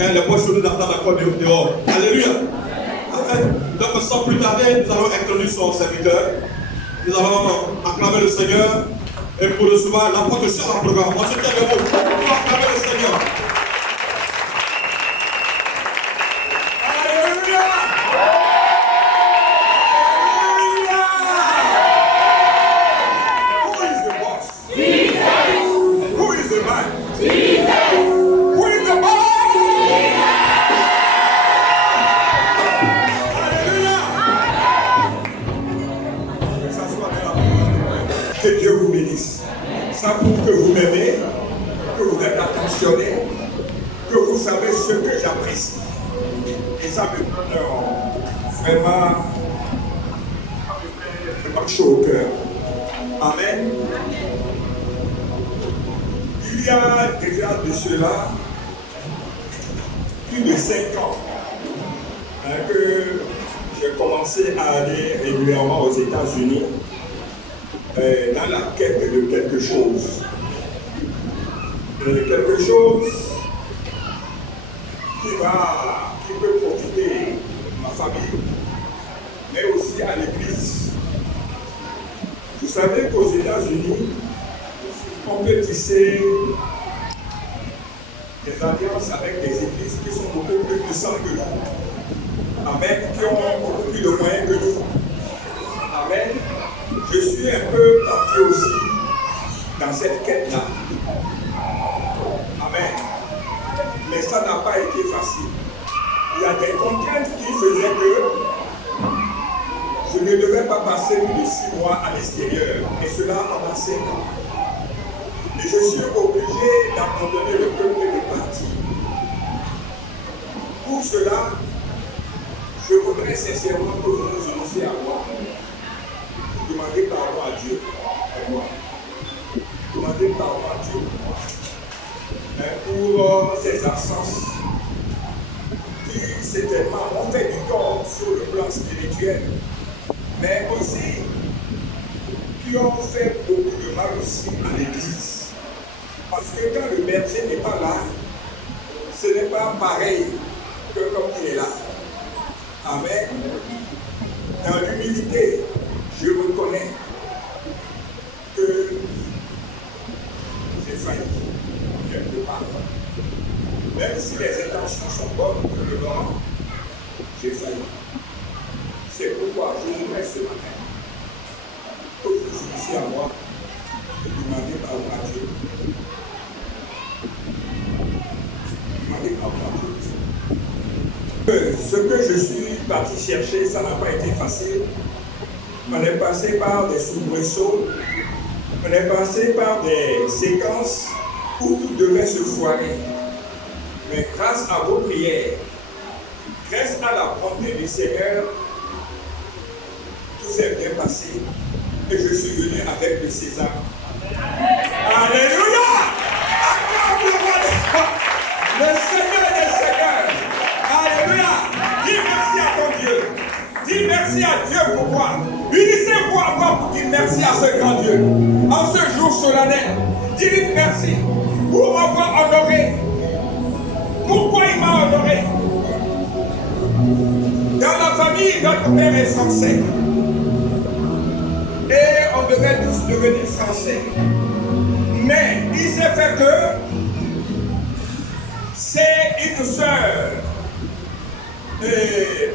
Les poches nous d'attendre encore dehors. Alléluia. Amen. Donc sans plus tarder, nous allons introduire son serviteur. Nous allons acclamer le Seigneur. Et pour recevoir l'apôtre sur le programme. On se tient debout pour acclamer le Seigneur. Alléluia. Who is the boss? Jesus. Who is the man? Jesus. Who is the boss? Que Dieu vous bénisse. Ça prouve que vous m'aimez, que vous êtes attentionné, que vous savez ce que j'apprécie. Et ça me donne vraiment chaud au cœur. Amen. Il y a déjà de cela plus de 5 ans que j'ai commencé à aller régulièrement aux États-Unis. Dans la quête de quelque chose. Quelque chose qui peut profiter à ma famille, mais aussi à l'Église. Vous savez qu'aux États-Unis, on peut tisser des alliances avec des églises qui sont beaucoup plus puissantes que nous. Amen. Qui ont beaucoup plus de moyens que nous. Amen. Je suis un peu parti aussi dans cette quête-là. Amen. Mais ça n'a pas été facile. Il y a des contraintes qui faisaient que je ne devais pas passer plus de 6 mois à l'extérieur. Et cela pendant 5 ans. Et je suis obligé d'abandonner le peuple de partir. Pour cela, je voudrais sincèrement que vous nous unissez à moi. Demandez pardon à Dieu pour moi. Demandez pardon à Dieu pour ces absences qui certainement ont fait du tort sur le plan spirituel, mais aussi qui ont fait beaucoup de mal aussi à l'Église. Parce que quand le berger n'est pas là, ce n'est pas pareil que comme il est là. Amen. Dans l'humilité, je reconnais que j'ai failli quelque part. Même si les intentions sont bonnes pour le moment, j'ai failli. C'est pourquoi je voudrais ce matin que vous unissez à moi et demandez pardon à Dieu. Demandez pardon à Dieu. Ce que je suis parti chercher, ça n'a pas été facile. On est passé par des soubresauts, on est passé par des séquences où tout devait se foirer. Mais grâce à vos prières, grâce à la bonté du Seigneur, tout s'est bien passé. Et je suis venu avec le César. Alléluia! Le Seigneur des Seigneurs. Alléluia! Dis merci à ton Dieu. Dis merci à Dieu pour moi. Unissez-vous à moi pour dire merci à ce grand Dieu. En ce jour solennel, dis-lui merci pour m'avoir honoré. Pourquoi il m'a honoré? Dans la famille, notre père est français. Et on devait tous devenir français. Mais il s'est fait que c'est une sœur. Et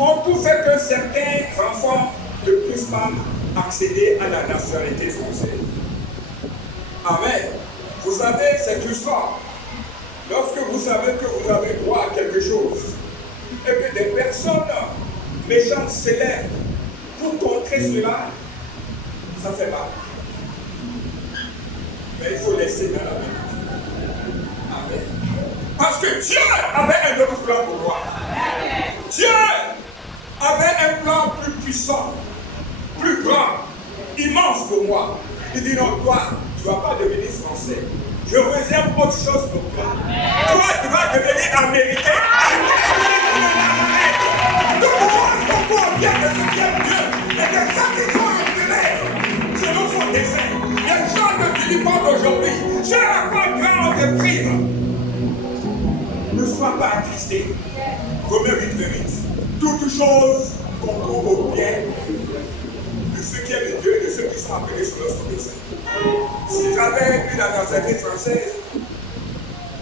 on tout fait que certains enfants ne puissent pas accéder à la nationalité française. Amen. Vous savez, c'est frustrant. Lorsque vous savez que vous avez droit à quelque chose et que des personnes méchantes s'élèvent pour contrer cela, ça fait mal. Mais il faut laisser dans la vérité. Amen. Parce que Dieu avait un autre plan pour moi. Dieu avait un plan plus puissant, plus grand, immense pour moi. Il dit non, toi, tu ne vas pas devenir français. Je réserve autre chose pour toi. Toi, tu vas devenir américain. Nous pouvons comprendre bien que ce qui est Dieu et que ça qui sont imprimés selon son dessein. Les gens que tu lui parles aujourd'hui, je n'ai pas grand de prime. attristé. Romains 8:28. Toutes choses concourent au bien de ceux qui aiment Dieu et de ceux qui sont appelés sur leur dessein. Si j'avais eu la nationalité française,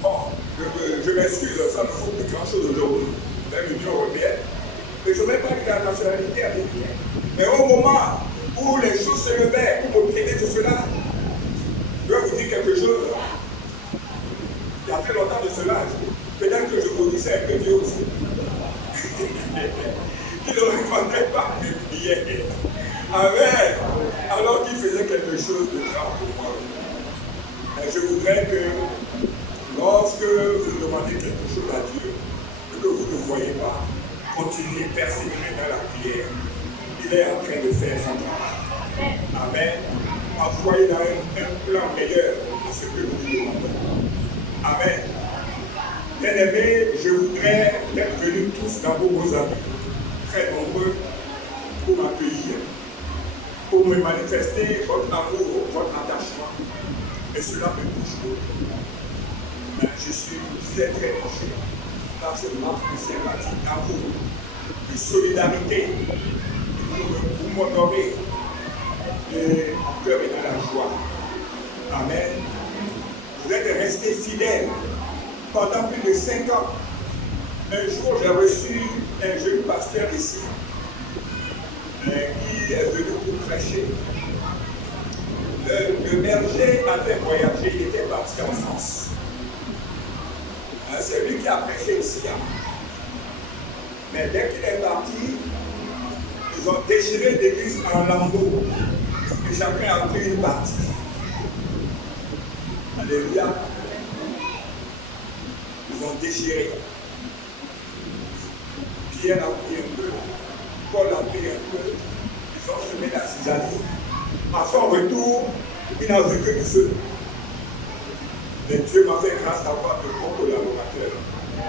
bon, je m'excuse, ça ne vaut plus grand-chose aujourd'hui, même l'Union européenne, mais je n'aurais pas eu la nationalité américaine. Mais au moment où les choses se levaient pour me priver de cela, je vais vous dire quelque chose. Il y a très longtemps de cela, peut-être que je vous disais un peu vieux aussi. Qui ne répondait pas à mes prières. Amen. Alors qu'il faisait quelque chose de grand pour moi. Et je voudrais que lorsque vous demandez quelque chose à Dieu, que vous ne voyez pas, continuez, persévérer dans la prière. Il est en train de faire son travail. Amen. Envoyez dans un plan meilleur à ce que nous lui demandons. Amen. Bien-aimés, je voudrais être venus tous dans vos amis, très nombreux, pour m'accueillir, pour me manifester votre amour, votre attachement. Et cela me touche beaucoup. Je suis très très touché par ce marque de sympathie, d'amour, de solidarité. Vous m'honorez et mon cœur est dans la joie. Amen. Vous êtes restés fidèles pendant plus de 5 ans. Un jour, j'ai reçu un jeune pasteur ici qui est venu pour prêcher. Le berger avait voyagé, il était parti en France. C'est lui qui a prêché ici. Mais dès qu'il est parti, ils ont déchiré l'église en lambeaux. Et chacun a pris une partie. Alléluia. Ils ont déchiré. Pierre a pris un peu. Paul a pris un peu. Ils ont semé la cisaille. À son retour, il n'a vu que du feu. Mais Dieu m'a fait grâce d'avoir de bons collaborateurs.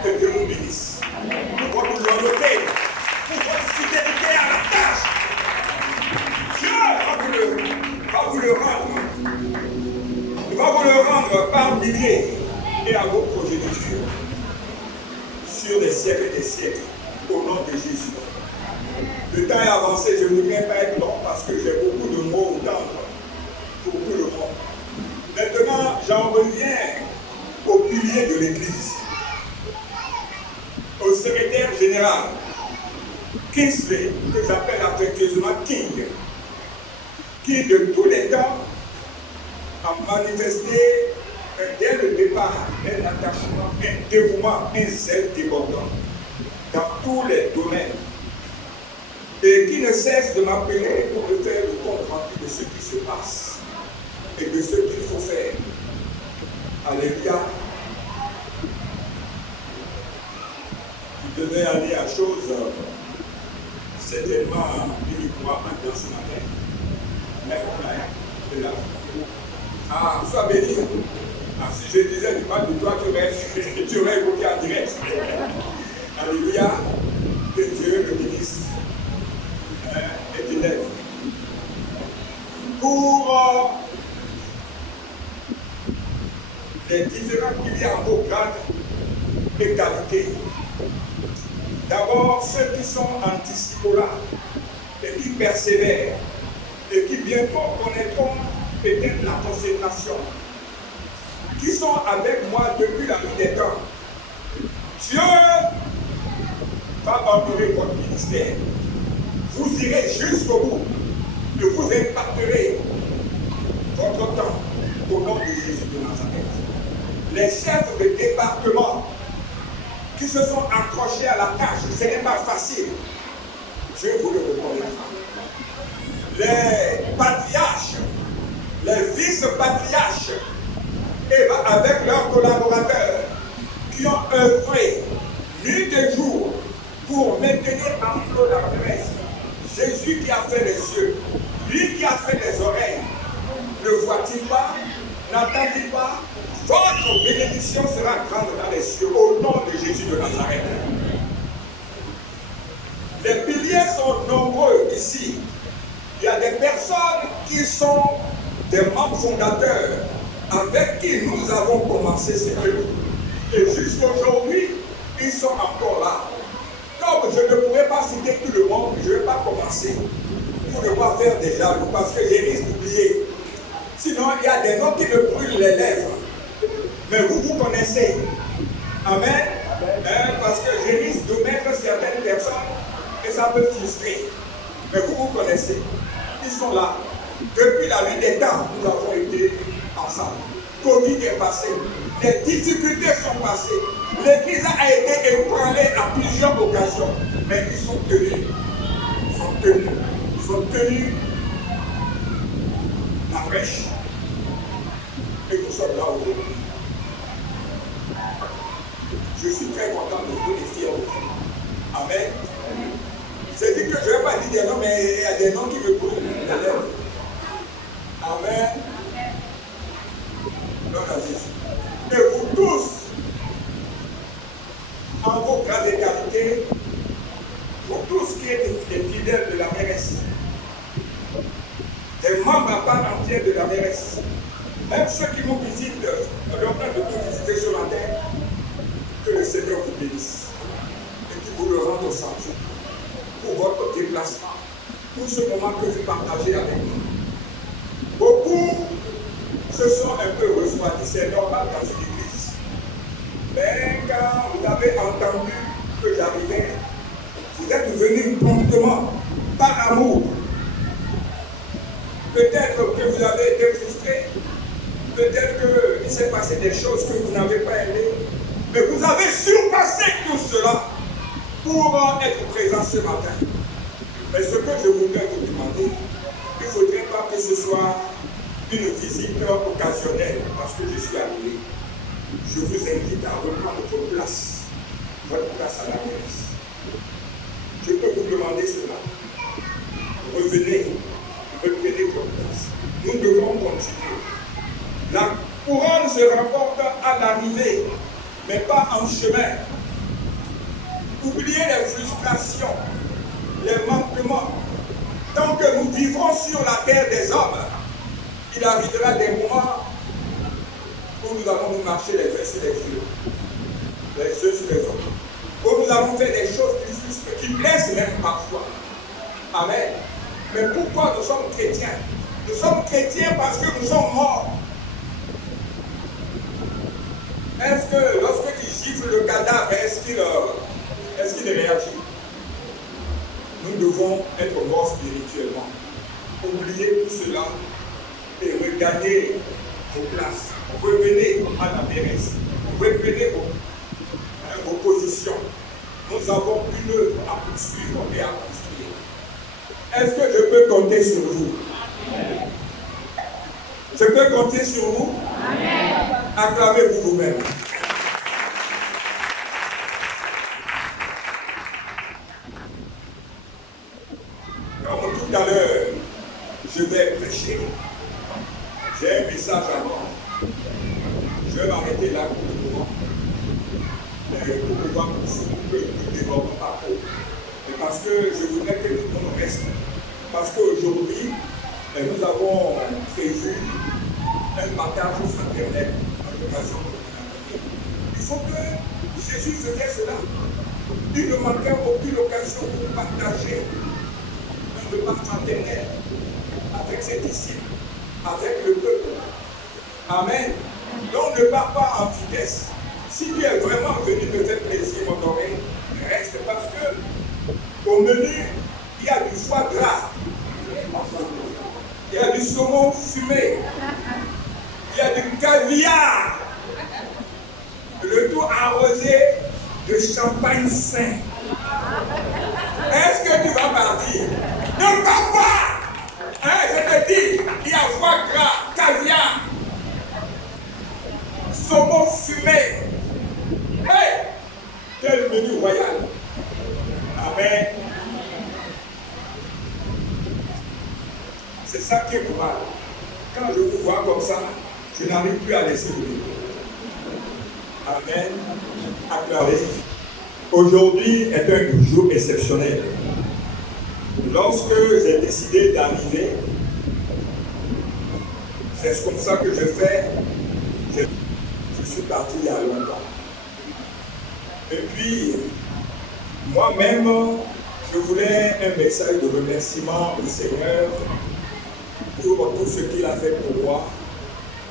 Que Dieu vous bénisse. Pour votre loyauté, pour votre fidélité à la tâche. Dieu va vous le rendre. Il va vous le rendre par milliers et à vos progénitures. Sur des siècles et des siècles. Au nom de Jésus. Le temps est avancé, je ne voudrais pas être long parce que j'ai beaucoup de mots à entendre pour tout le monde. Maintenant, j'en reviens au pilier de l'Église, au secrétaire général, Kingsley, que j'appelle affectueusement King, qui de tous les temps a manifesté dès le départ un attachement, un dévouement, un zèle débordant dans tous les domaines et qui ne cesse de m'appeler pour me faire le compte rendu de ce qui se passe et de ce qu'il faut faire. Alléluia. Je devais aller à chose, certainement uniquement maintenant ce matin. Mais on est là. Ah, sois béni. Ah, si je disais du mal de toi, tu aurais évoqué en direct. Alléluia. Que Dieu le bénisse et t'élève. Pour les différents piliers en vos grades et qualités. D'abord, ceux qui sont anti-scola et qui persévèrent et qui bientôt connaîtront peut-être la consécration, qui sont avec moi depuis la nuit des temps. Dieu va honorer votre ministère. Vous irez jusqu'au bout et vous impacterez votre temps au nom de Jésus de Nazareth. Les chefs de département qui se sont accrochés à la tâche, ce n'est pas facile. Dieu vous le reconnaîtra. Les patriarches, les vice-patriarches, et avec leurs collaborateurs qui ont œuvré nuit et jour pour maintenir en flot la promesse. Jésus qui a fait les yeux, lui qui a fait les oreilles, ne voit-il pas, n'entend-il pas? Votre bénédiction sera grande dans les cieux au nom de Jésus de Nazareth. Les piliers sont nombreux ici. Il y a des personnes qui sont des membres fondateurs avec qui nous avons commencé cette œuvre. Et jusqu'aujourd'hui, ils qui sont encore là. Comme je ne pourrais pas citer tout le monde, je ne vais pas commencer pour ne pas faire des jaloux parce que j'ai risque d'oublier. Sinon, il y a des noms qui me brûlent les lèvres. Mais vous connaissez. Amen. Parce que je risque de mettre certaines personnes et ça peut frustrer. Mais vous connaissez. Ils sont là. Depuis la nuit des temps, nous avons été ensemble. Covid est passé. Les difficultés sont passées. L'église a été ébranlée à plusieurs occasions. Mais ils sont tenus. Ils sont tenus. Ils ont tenu la brèche. Et nous sommes là aujourd'hui. Je suis très content de vous et fier de vous. Amen. C'est dit que je ne vais pas dire des noms, mais il y a des noms qui me brûlent les lèvres. Amen. Non, et vous tous, en vos grades et qualités, vous tous qui êtes des fidèles de la mairesse, des membres à part entière de la mairesse, même ceux qui nous visitent, leur train de vous visiter sur la terre, que le Seigneur vous bénisse et qu'il vous le rende au centre pour votre déplacement, pour ce moment que vous partagez avec nous. Beaucoup se sont un peu refroidis, c'est normal dans une église. Mais quand vous avez entendu que j'arrivais, vous êtes venus promptement, par amour. Peut-être que vous avez été frustrés, peut-être qu'il s'est passé des choses que vous n'avez pas aimées, mais vous avez surpassé tout cela pour être présent ce matin. Mais ce que je voudrais vous demander, il ne faudrait pas que ce soit une visite occasionnelle parce que je suis arrivé. Je vous invite à reprendre votre place à la messe. Je peux vous demander cela. Revenez, reprenez votre place. Nous devons continuer. La couronne se rapporte à l'arrivée, mais pas en chemin. Oubliez les frustrations, les manquements. Tant que nous vivrons sur la terre des hommes, il arrivera des moments où nous allons nous marcher les uns sur les yeux, les uns sur les autres, où nous allons faire des choses qui blessent même parfois. Amen. Mais pourquoi nous sommes chrétiens? Nous sommes chrétiens parce que nous sommes morts. Est-ce que lorsque tu gifles le cadavre, est-ce qu'il réagit? Nous devons être morts spirituellement. Oubliez tout cela et regagner vos places. Revenez à la mairesse. Revenez vos positions. Nous avons une œuvre à poursuivre et à construire. Est-ce que je peux compter sur vous? Je peux compter sur vous? Acclamez-vous vous-même. Comme tout à l'heure, je vais prêcher. J'ai un message avant. Je vais m'arrêter là pour le moment. Pour pouvoir que nous développons pas trop. Mais parce que je voudrais que tout le monde reste. Parce qu'aujourd'hui, nous avons prévu un partage fraternel à l'occasion de l'année. Il faut que Jésus faisait cela. Il ne manquait aucune occasion de partager un repas fraternel avec ses disciples, avec le peuple. Amen. Donc ne pars pas en vitesse. Si tu es vraiment venu me faire plaisir, mon oreille, reste parce que au menu, il y a du foie gras, il y a du saumon fumé, il y a du caviar, le tout arrosé de champagne sain. Est-ce que tu vas partir? Ne pars pas! Hein, je te dis, il y a foie gras, caviar, saumon fumé. Hey! Quel menu royal! Amen. C'est ça qui est moral. Quand je vous vois comme ça, je n'arrive plus à laisser le menu. Amen. Acclamez. Aujourd'hui est un jour exceptionnel. Lorsque j'ai décidé d'arriver, c'est comme ça que je fais. Je suis parti il y a longtemps. Et puis, moi-même, je voulais un message de remerciement au Seigneur pour tout ce qu'il a fait pour moi,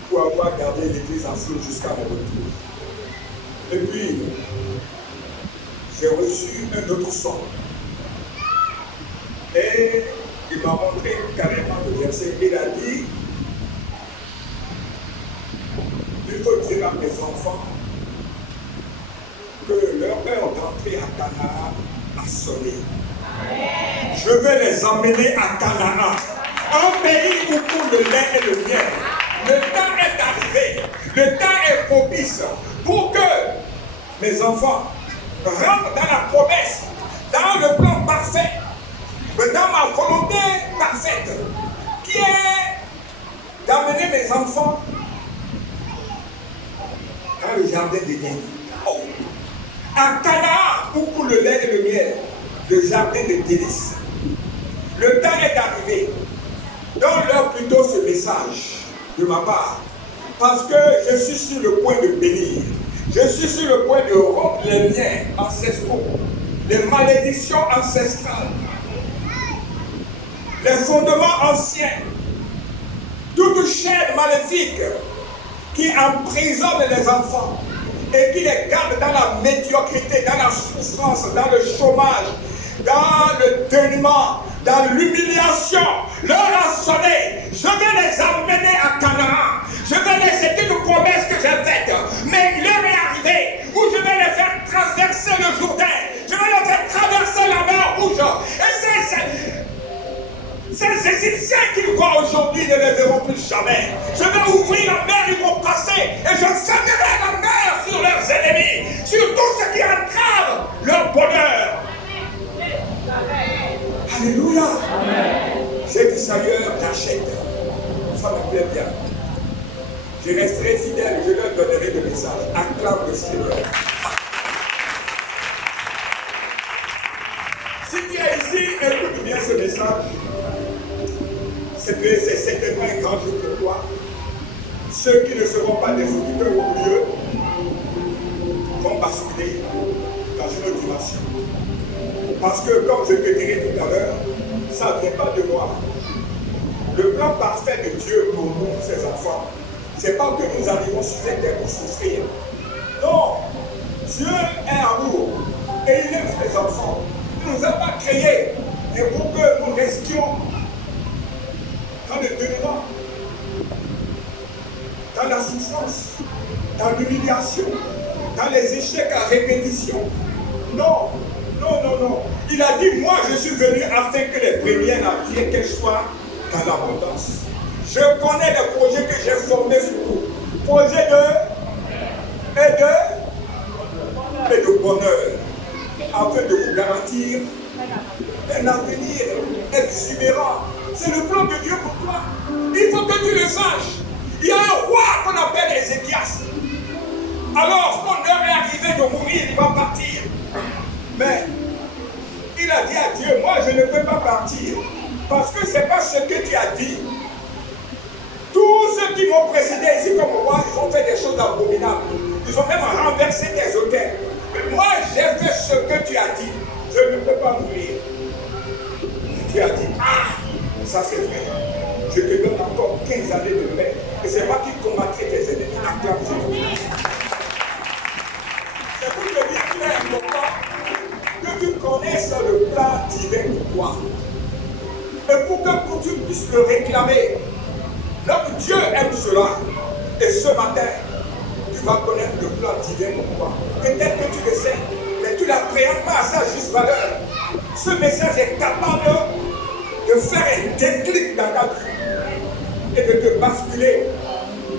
pour avoir gardé l'église en flot jusqu'à mon retour. Et puis, j'ai reçu un autre son. Et il m'a montré carrément le verset. Il a dit, il faut dire à mes enfants que leur heure d'entrée à Canaan a sonné. Je vais les emmener à Canaan, un pays où coule le lait et le miel. Le temps est arrivé, le temps est propice pour que mes enfants rentrent dans la promesse, dans le plan parfait, dans ma volonté parfaite, qui est d'amener mes enfants dans le jardin d'Éden. Oh. À Canaan, où coule le lait et le miel, le jardin de délices. Le temps est arrivé. Donne-leur plutôt ce message de ma part, parce que je suis sur le point de bénir. Je suis sur le point de rompre les liens ancestraux, les malédictions ancestrales, les fondements anciens, toute chaîne maléfique qui emprisonne les enfants et qui les garde dans la médiocrité, dans la souffrance, dans le chômage, dans le dénuement, dans l'humiliation. L'heure a sonné. Je vais les emmener à Canaan. C'est une promesse que j'ai faite. Mais l'heure est arrivée où je vais les faire traverser le Jourdain. Je vais les faire traverser la mer Rouge. Et ces Égyptiens qu'ils voient aujourd'hui ne les verront plus jamais. Je vais ouvrir la mer, ils vont passer. Et je fermerai la mer sur leurs ennemis, sur tout ce qui entrave leur bonheur. Alléluia. J'ai dit, Seigneur, j'achète. Ça me plaît bien. Je resterai fidèle, je leur donnerai le message. Acclame le Seigneur. Si tu es ici, écoute bien ce message. C'est certainement un grand jour pour toi. Ceux qui ne seront pas des auditeurs oublieux vont basculer dans une autre dimension. Parce que, comme je te dirai tout à l'heure, ça ne vient pas de moi. Le plan parfait de Dieu pour nous, ses enfants, c'est pas que nous arrivons sur cette terre pour souffrir. Non, Dieu est amour et il aime ses enfants. Il ne nous a pas créés et pour que nous restions dans le dénuement, dans la souffrance, dans l'humiliation, dans les échecs à répétition. Non, non, non, non. Il a dit, moi je suis venu afin que les premières n'arrivent qu'elles soient dans l'abondance. Je connais les projets que j'ai formés sur vous. Projets de bonheur, afin de vous garantir un avenir exubérant. C'est le plan de Dieu pour toi. Il faut que tu le saches. Il y a un roi qu'on appelle Ézéchias. Alors, son heure est arrivée de mourir, il va partir. Mais il a dit à Dieu, moi je ne peux pas partir. Parce que ce n'est pas ce que tu as dit. Tous ceux qui m'ont précédé ici comme moi, ils ont fait des choses abominables. Ils ont même renversé tes autels. Mais moi, j'ai fait ce que tu as dit. Je ne peux pas mourir. Et tu as dit, ah, ça c'est vrai. Je te donne encore 15 années de paix. Et c'est moi qui combattrai tes ennemis. Acclame Jésus. C'est pour te dire qu'il est important que tu connaisses le plan divin pour toi. Et pour que tu puisses le réclamer. Notre Dieu aime cela. Et ce matin, tu vas connaître le plan divin pour toi. Peut-être que tu le sais, mais tu n'appréhendes pas à sa juste valeur. Ce message est capable de faire un déclic dans ta vie et de te basculer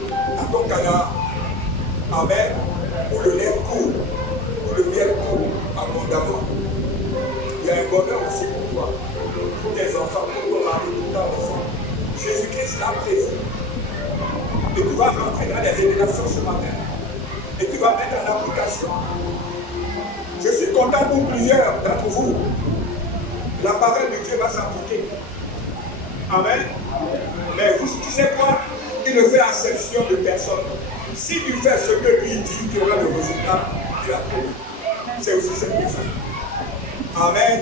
dans ton Canaan. Amen. Où le lait coule, où le miel coule abondamment. Il y a un bonheur aussi pour toi, pour tes enfants, pour ton mari, pour ta enfant. Jésus-Christ l'a prévu. Et tu vas rentrer dans les révélations ce matin. Et tu vas mettre en application. Je suis content pour plusieurs d'entre vous. La parole de Dieu va s'appliquer. Amen. Mais tu sais quoi? Il ne fait exception de personne. Si tu fais ce que lui dit, tu auras le résultat qu'il a prévu. c'est aussi cette personne. Amen.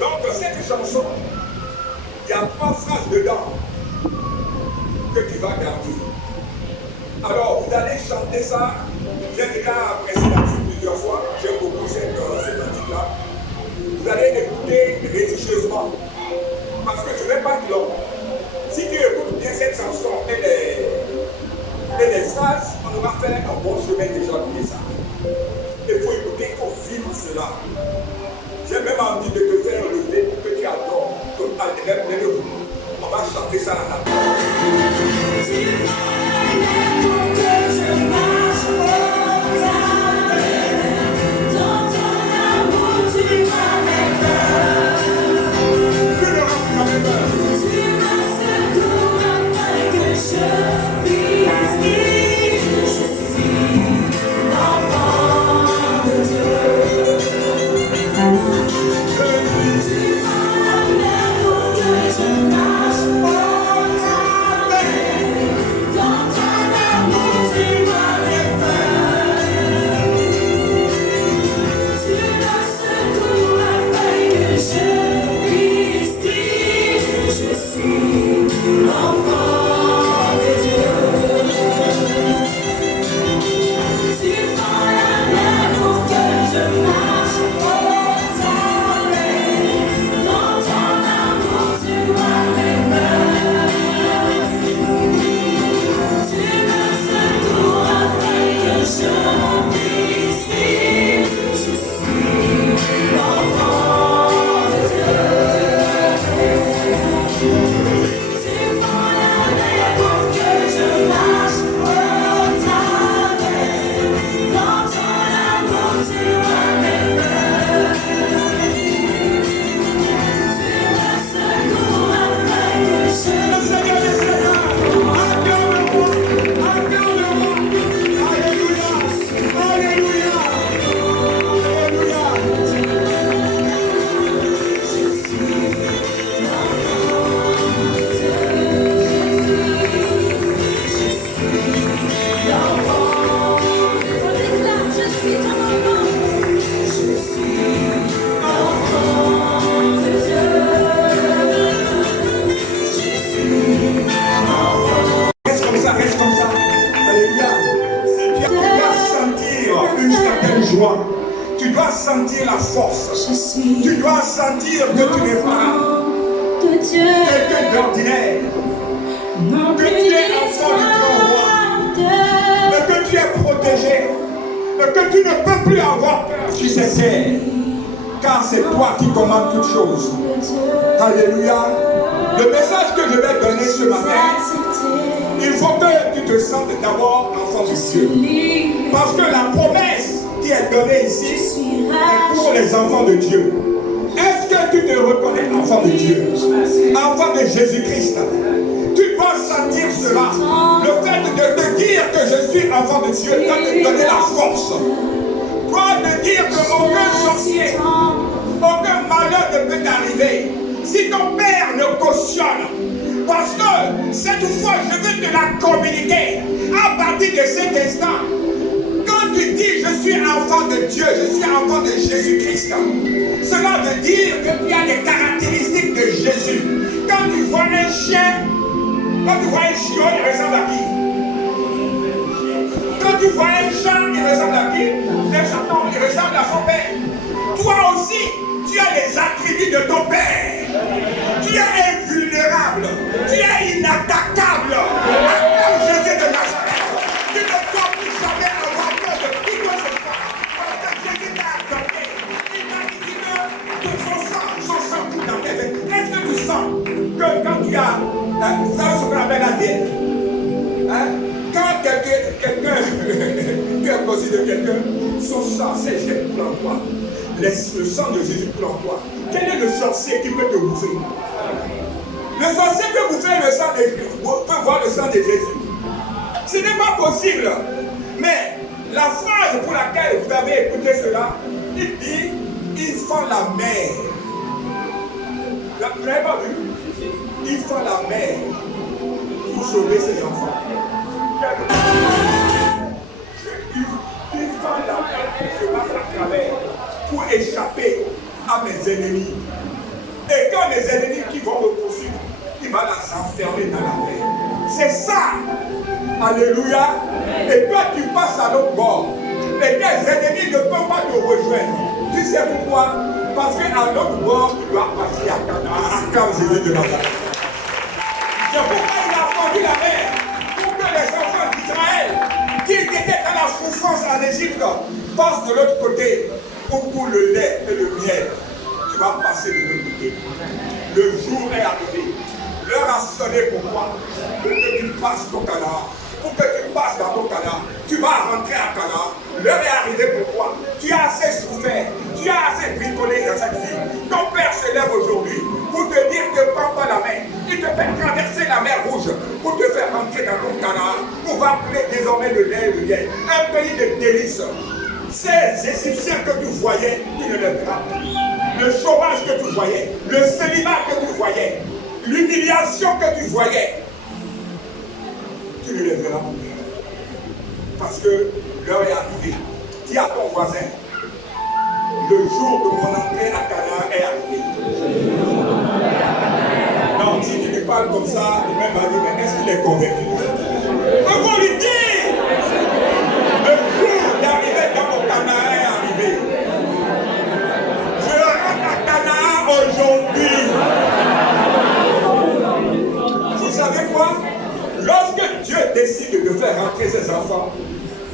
Donc, cette chanson, il y a 3 phrases dedans que tu vas garder. Alors, vous allez chanter ça. J'ai déjà apprécié là-dessus plusieurs fois. J'aime beaucoup cette pratique-là. Vous allez écouter religieusement. Parce que je ne vais pas dire long. Si tu écoutes bien cette chanson et les phrases, on aura fait un bon chemin déjà de ça. Il faut écouter, il faut vivre cela. J'ai même envie de te faire lever pour que tu adores ton Alléluia. On va chanter ça à la tu dois sentir la force. Tu dois sentir que tu n'es pas quelqu'un d'ordinaire. Que tu es enfant du grand roi. Mais que tu es protégé. Mais que tu ne peux plus avoir peur sur cette terre. Car c'est toi qui commandes toutes choses. Alléluia. Le message que je vais donner ce matin, il faut que tu te sentes d'abord enfant de Dieu. Parce que la promesse qui est donnée ici est pour les enfants de Dieu. Est-ce que tu te reconnais enfant de Dieu? Enfant de Jésus-Christ. Tu dois sentir cela. Le fait de te dire que je suis enfant de Dieu doit te donner la force. Doit te dire qu'aucun sorcier, aucun malheur ne peut t'arriver. Si ton père ne cautionne, parce que cette fois je veux te la communiquer à partir de cet instant. Quand tu dis je suis enfant de Dieu, je suis enfant de Jésus-Christ, cela veut dire que tu as les caractéristiques de Jésus. Quand tu vois un chien, quand tu vois un chiot, il ressemble à qui? Quand tu vois un chat, il ressemble à qui? Un chaton, il ressemble à son père. Toi aussi, tu as les attributs de ton père. Tu es invulnérable. Tu es inattaquable. À Jésus de Nazareth. Tu ne dois plus jamais avoir peur de qui que ce soit. Parce que Jésus t'a adopté. Il t'a dit que son sang tout dans tes veines. Est-ce que tu sens que quand tu as, vous savez ce qu'on appelle l'ADN, quand quelqu'un, tu es causé de quelqu'un, son sang s'éjecte pour l'emploi. Le sang de Jésus pour l'emploi. Quel est le sorcier qui peut te bouffer? Le sorcier peut bouffer le sang de Jésus, peut voir le sang de Jésus. Ce n'est pas possible. Mais la phrase pour laquelle vous avez écouté cela, il dit, ils font la mer. Vous n'avez pas vu? Ils font la mer pour sauver ses enfants. Tu sens la mer que je passe à travers pour échapper à mes ennemis. Et quand mes ennemis qui vont me poursuivre, il va les enfermer dans la mer. C'est ça. Alléluia. Et toi, tu passes à l'autre bord. Et tes ennemis ne peuvent pas te rejoindre. Tu sais pourquoi? Parce qu'à l'autre bord, tu dois passer à Canaan, Jésus de Nazareth. C'est pourquoi il a fondu la mer. Pour que les enfants d'Israël, qui étaient dans la souffrance en Égypte, passent de l'autre côté, où coule le lait et le miel. Tu vas passer de l'autre côté. Le jour est arrivé. L'heure a sonné pour toi. Pour que tu passes ton Canaan. Pour que tu passes dans ton Canaan. Tu vas rentrer à Canaan. L'heure est arrivée pour toi. Tu as assez souffert. Tu as assez bricolé dans cette vie. Ton père se lève aujourd'hui pour te dire que prends pas la mer. Il te fait traverser la mer Rouge pour te faire rentrer dans ton Canaan. Pour va couler désormais le lait et le miel. Un pays de délices. Ces Égyptiens que tu voyais, tu ne les verras plus. Le chômage que tu voyais, le célibat que tu voyais, l'humiliation que tu voyais, tu ne les verras plus. Parce que l'heure est arrivée. Dis à ton voisin, le jour de mon entrée à Canaan est arrivé. Non, si tu lui parles comme ça, il même va dire, mais est-ce qu'il est convaincu? Comment lui dire? Le jour d'arriver dans mon Canaan est arrivé. Je rentre à Canaan aujourd'hui. Vous savez quoi? Lorsque Dieu décide de faire rentrer ses enfants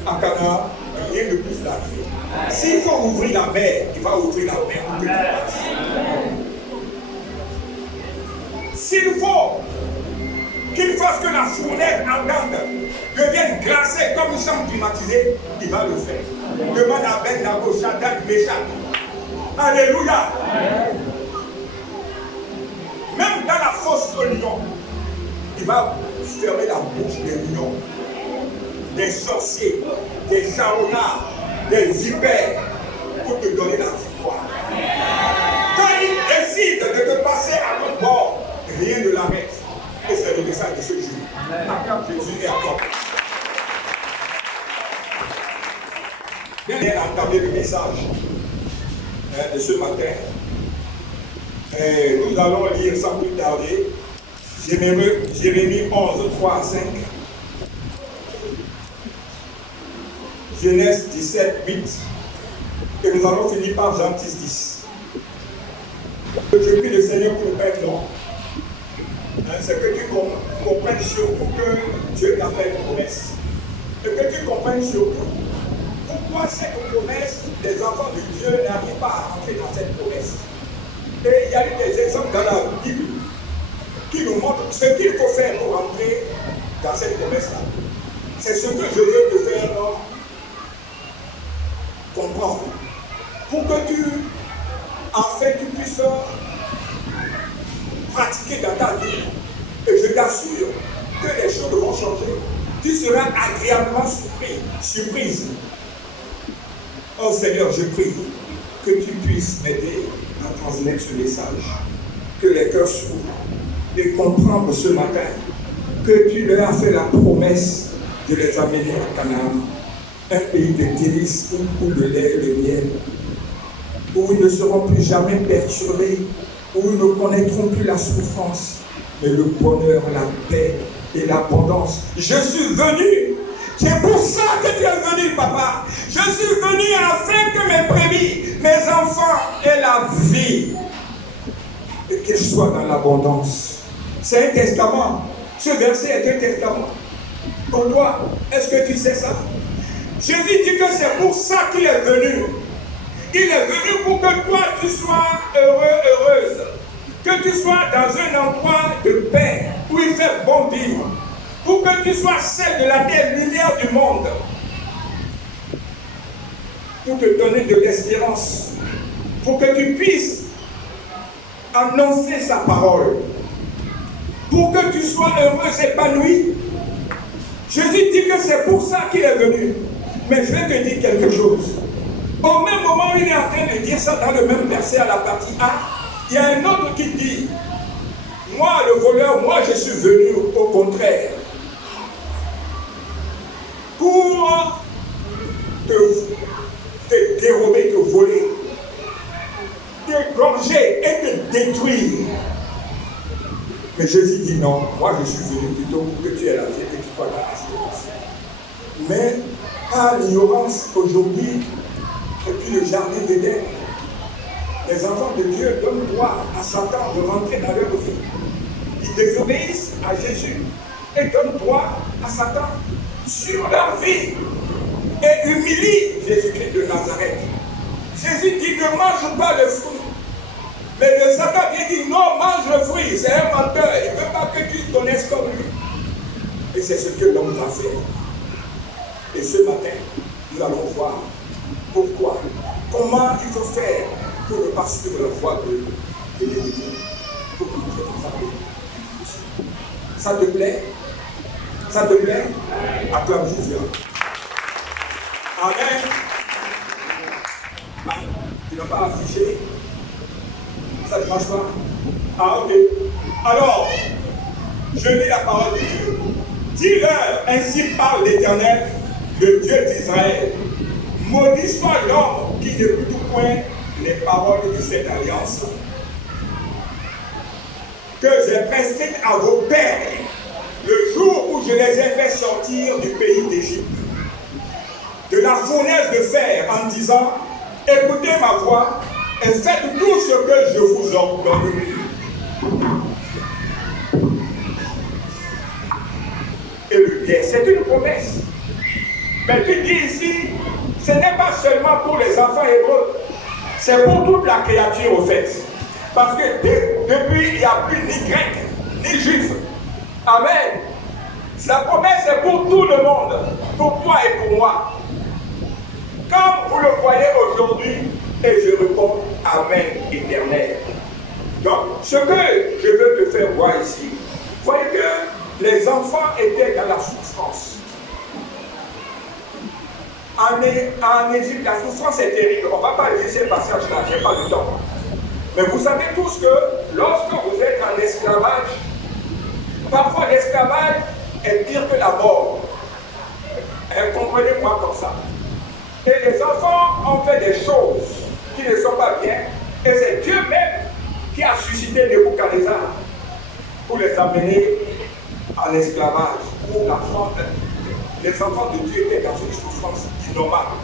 à Canaan, rien ne peut l'arriver. S'il faut ouvrir la mer, il va ouvrir la mer pour que tu passes. S'il faut qu'il fasse que la fournaise ardente devienne glacée comme une chambre climatisée, il va le faire. Demande à Ben Nabo, Shadrach, Meshach. Alléluia. Même dans la fosse au lion, il va fermer la bouche des lions, des sorciers, des charognards, des vipères, pour te donner la victoire. Quand il décide de te passer à l'autre bord, rien ne l'arrête. Et c'est le message de ce jour. Acclame Jésus et accorde. Bien entendu le message de ce matin. Et nous allons lire sans plus tarder Jérémie 11, 3 à 5. Genèse 17, 8. Et nous allons finir par Jean 10, 10. Je prie le Seigneur pour nous être long. C'est que tu comprennes surtout que Dieu t'a fait une promesse. Et que tu comprennes surtout pourquoi cette promesse des enfants de Dieu n'arrive pas à rentrer dans cette promesse. Et il y a eu des exemples dans la Bible qui nous montrent ce qu'il faut faire pour rentrer dans cette promesse-là. C'est ce que je veux te faire comprendre. Pour que tu, en fait, tu puisses pratiquer dans ta vie. Et je t'assure que les choses vont changer. Tu seras agréablement surprise. Oh Seigneur, je prie que tu puisses m'aider à transmettre ce message. Que les cœurs s'ouvrent et comprendre ce matin que tu leur as fait la promesse de les amener à Canaan, un pays de délices où coule le lait et le miel, où ils ne seront plus jamais perturbés, où ils ne connaîtront plus la souffrance, mais le bonheur, la paix et l'abondance. Je suis venu. C'est pour ça que tu es venu, papa. Je suis venu afin que mes brebis, mes enfants aient la vie et qu'ils soient dans l'abondance. C'est un testament. Ce verset est un testament. Pour toi, est-ce que tu sais ça? Jésus dit que c'est pour ça qu'il est venu. Il est venu pour que toi, tu sois heureux, heureuse. Que tu sois dans un endroit de paix, où il fait bon vivre. Pour que tu sois celle de la terre, lumière du monde. Pour te donner de l'espérance. Pour que tu puisses annoncer sa parole. Pour que tu sois heureuse, épanouie. Jésus dit que c'est pour ça qu'il est venu. Mais je vais te dire quelque chose. Au même moment où il est en train de dire ça dans le même verset à la partie A, il y a un autre qui dit, moi le voleur, moi je suis venu au contraire pour te fruits. Mais Jésus dit non, moi je suis venu plutôt pour que tu aies la vie et que tu sois dans l'espérance. Mais par l'ignorance aujourd'hui, depuis le jardin d'Éden, les enfants de Dieu donnent droit à Satan de rentrer dans leur vie. Ils désobéissent à Jésus et donnent droit à Satan sur leur vie et humilient Jésus-Christ de Nazareth. Jésus dit ne mange pas le fruit. Mais le Satan vient dire non, mange le fruit. C'est un menteur. Il ne veut pas que tu te connaisses comme lui. Et c'est ce que l'homme a fait. Et ce matin, nous allons voir pourquoi, comment il faut faire pour ne pas suivre la voie de l'ennemi, pour que nous soyons. Ça te plaît? Ça te plaît? Acclame Jésus. Amen. Ah, tu n'as pas affiché? Ça ne marche pas? Ah, ok. Alors, je lis la parole de Dieu. Dis-leur, ainsi parle l'Éternel, le Dieu d'Israël. Maudit soit l'homme qui n'écoute point les paroles de cette alliance que j'ai prescrite à vos pères le jour où je les ai fait sortir du pays d'Égypte, de la fournaise de fer, en disant, écoutez ma voix et faites tout ce que je vous ordonne. Et le bien, c'est une promesse. Mais tu dis ici, ce n'est pas seulement pour les enfants hébreux, c'est pour toute la créature au fait. Parce que depuis, il n'y a plus ni grec, ni juif. Amen. La promesse est pour tout le monde, pour toi et pour moi. Comme vous le voyez aujourd'hui, et je réponds Amen éternel. Donc, ce que je veux te faire voir ici, voyez que les enfants étaient dans la souffrance. En Égypte, la souffrance est terrible. On ne va pas lire ces passages-là, je n'ai pas le temps. Mais vous savez tous que lorsque vous êtes en esclavage, parfois l'esclavage est pire que la mort. Comprenez-moi comme ça. Et les enfants ont fait des choses qui ne sont pas bien. Et c'est Dieu même qui a suscité Nebuchadnezzar pour les amener en esclavage. Pour les enfants de Dieu étaient dans une souffrance innommable.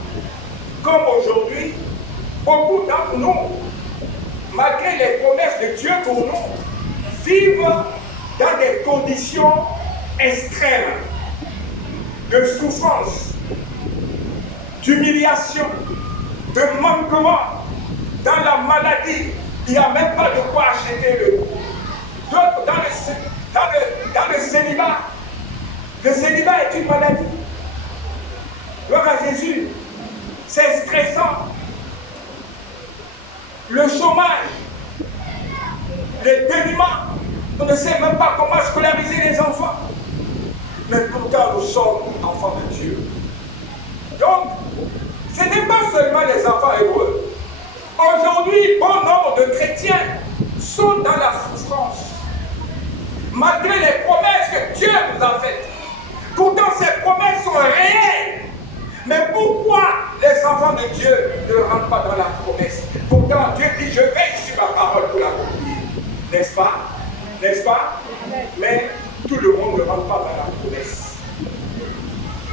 Comme aujourd'hui, beaucoup d'entre nous, malgré les promesses de Dieu pour nous, vivent dans des conditions extrêmes de souffrance, d'humiliation, de manquement, dans la maladie. Il n'y a même pas de quoi acheter d'autres dans le célibat. Le célibat est une maladie. Gloire à Jésus. C'est stressant. Le chômage, les dénouements, on ne sait même pas comment scolariser les enfants. Mais pourtant, nous sommes enfants de Dieu. Donc, ce n'est pas seulement les enfants hébreux. Aujourd'hui, bon nombre de chrétiens sont dans la souffrance. Malgré les promesses que Dieu nous a faites. Pourtant, ces promesses sont réelles. Mais pourquoi les enfants de Dieu ne rentrent pas dans la promesse? Pourtant, Dieu dit, je veille sur ma parole pour l'accomplir. N'est-ce pas? N'est-ce pas? Mais tout le monde ne rentre pas dans la promesse.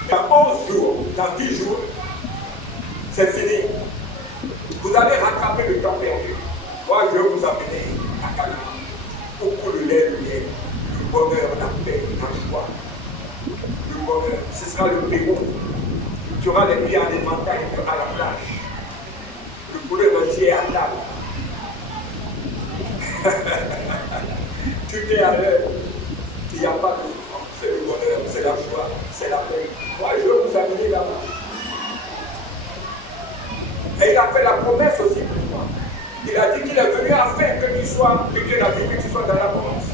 Dans 11 jours, dans 10 jours, c'est fini. Vous allez rattraper le temps perdu. Moi, je vais vous amener à Canaan. Beaucoup de lait, le bonheur, la paix, la joie. Le bonheur, ce sera le Pérou. Tu auras les pieds à l'éventail à la plage. Le poulet rôti à table. Tout est à l'heure. Il n'y a pas de souffrance. C'est le bonheur, c'est la joie, c'est la paix. Moi, je vais vous amener là-bas. Et il a fait la promesse aussi pour toi. Il a dit qu'il est venu afin que tu sois, que Dieu a dit que tu sois dans la promesse.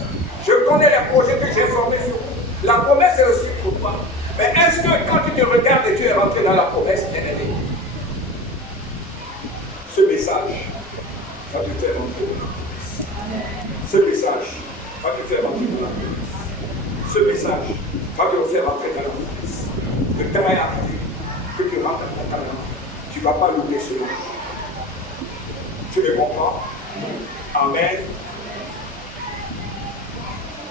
Je connais les projets que j'ai formés sur vous. La promesse est aussi pour toi. Mais est-ce que quand tu te regardes et tu es rentré dans la promesse, bien aimé, ce message va te faire rentrer dans la promesse. Ce message va te faire rentrer dans la promesse. Ce message va te faire rentrer dans la promesse. Le temps est arrivé que tu rentres dans ta promesse. Tu ne vas pas louer cela. Tu le comprends? Amen.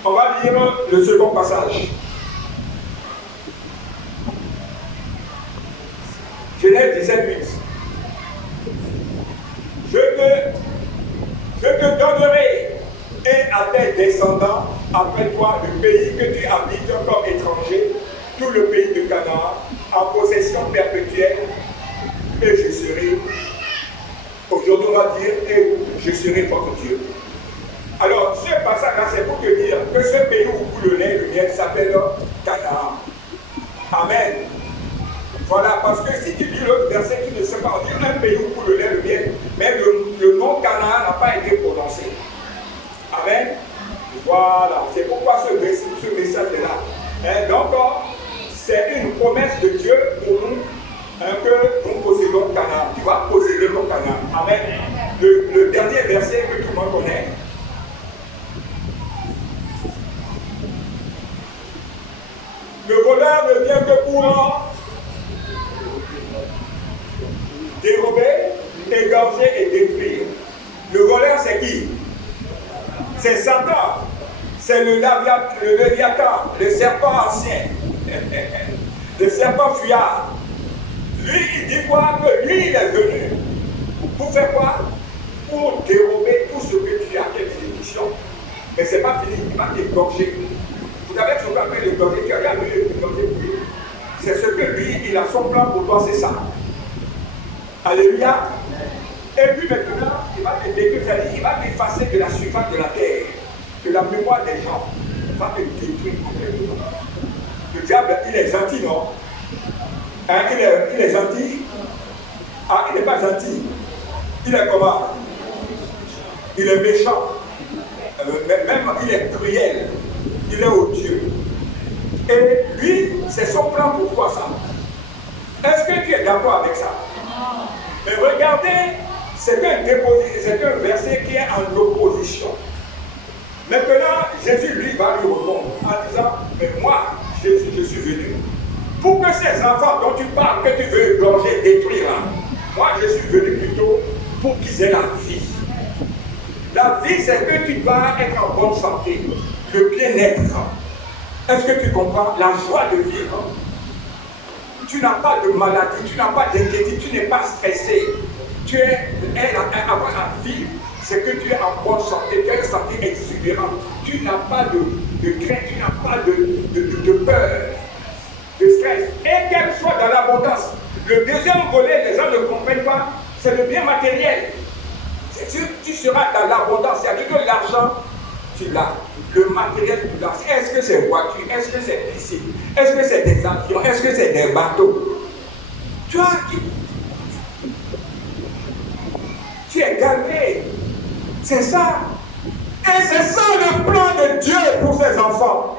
On va lire le second passage. Genèse 17, 8. Je te donnerai et à tes descendants après toi le pays que tu habites comme étranger, tout le pays de Canaan, en possession perpétuelle, et je serai, aujourd'hui on va dire, et je serai votre Dieu. Alors, ce passage-là, c'est pour te dire que ce pays où coule le lait et le miel s'appelle Canaan. Amen. Voilà, parce que si tu lis l'autre verset, tu ne sais pas, on dit un pays où coule le lait et le miel, mais le nom Canaan n'a pas été prononcé. Amen. Voilà, c'est pourquoi ce message est là. Hein, donc, c'est une promesse de Dieu pour nous, hein, que nous possédons Canaan. Tu vas posséder ton Canaan. Amen. Le dernier verset que tout le monde connaît. Le voleur ne vient que pour dérober, égorger et détruire. Le voleur, c'est qui? C'est Satan. C'est le Léviathan, le serpent ancien. Le serpent fuyard. Lui, il dit quoi? Que lui, il est venu. Pour faire quoi? Pour dérober tout ce que tu as, quelle bénédiction. Mais ce n'est pas fini, il va t'égorger. Vous savez ce qu'on appelle l'égorger, tu as regardé l'égorger. C'est ce que lui, il a son plan pour toi, c'est ça. Alléluia. Et puis maintenant, il va te détruire, il va t'effacer de la surface de la terre, de la mémoire des gens. Il va te détruire complètement. Le diable, il est gentil, non? Hein, il est gentil? Ah, il n'est pas gentil. Il est comment? Il est méchant. Même il est cruel. Il est odieux. Et lui, c'est son plan pour toi, ça. Est-ce que tu es d'accord avec ça? Mais regardez, c'est un verset qui est en opposition. Maintenant, Jésus, lui, va lui répondre en disant, mais moi, Jésus, je suis venu. Pour que ces enfants dont tu parles, que tu veux égorger, détruire, là, moi, je suis venu plutôt pour qu'ils aient la vie. La vie, c'est que tu dois être en bonne santé, le bien-être. Est-ce que tu comprends? La joie de vivre. Tu n'as pas de maladie, tu n'as pas d'inquiétude, tu n'es pas stressé. Tu es avoir la vie, c'est que tu es en bonne santé, tu as une santé exubérante. Tu n'as pas de crainte, tu n'as pas de peur, de stress. Et qu'elle soit dans l'abondance. Le deuxième volet, les gens ne comprennent pas, c'est le bien matériel. Tu seras dans l'abondance, c'est-à-dire que l'argent, tu l'as. Le matériel, tu l'as. Est-ce que c'est voiture? Est-ce que c'est piscine? Est-ce que c'est des avions? Est-ce que c'est des bateaux? Tu es calmé. C'est ça. Et c'est ça le plan de Dieu pour ses enfants.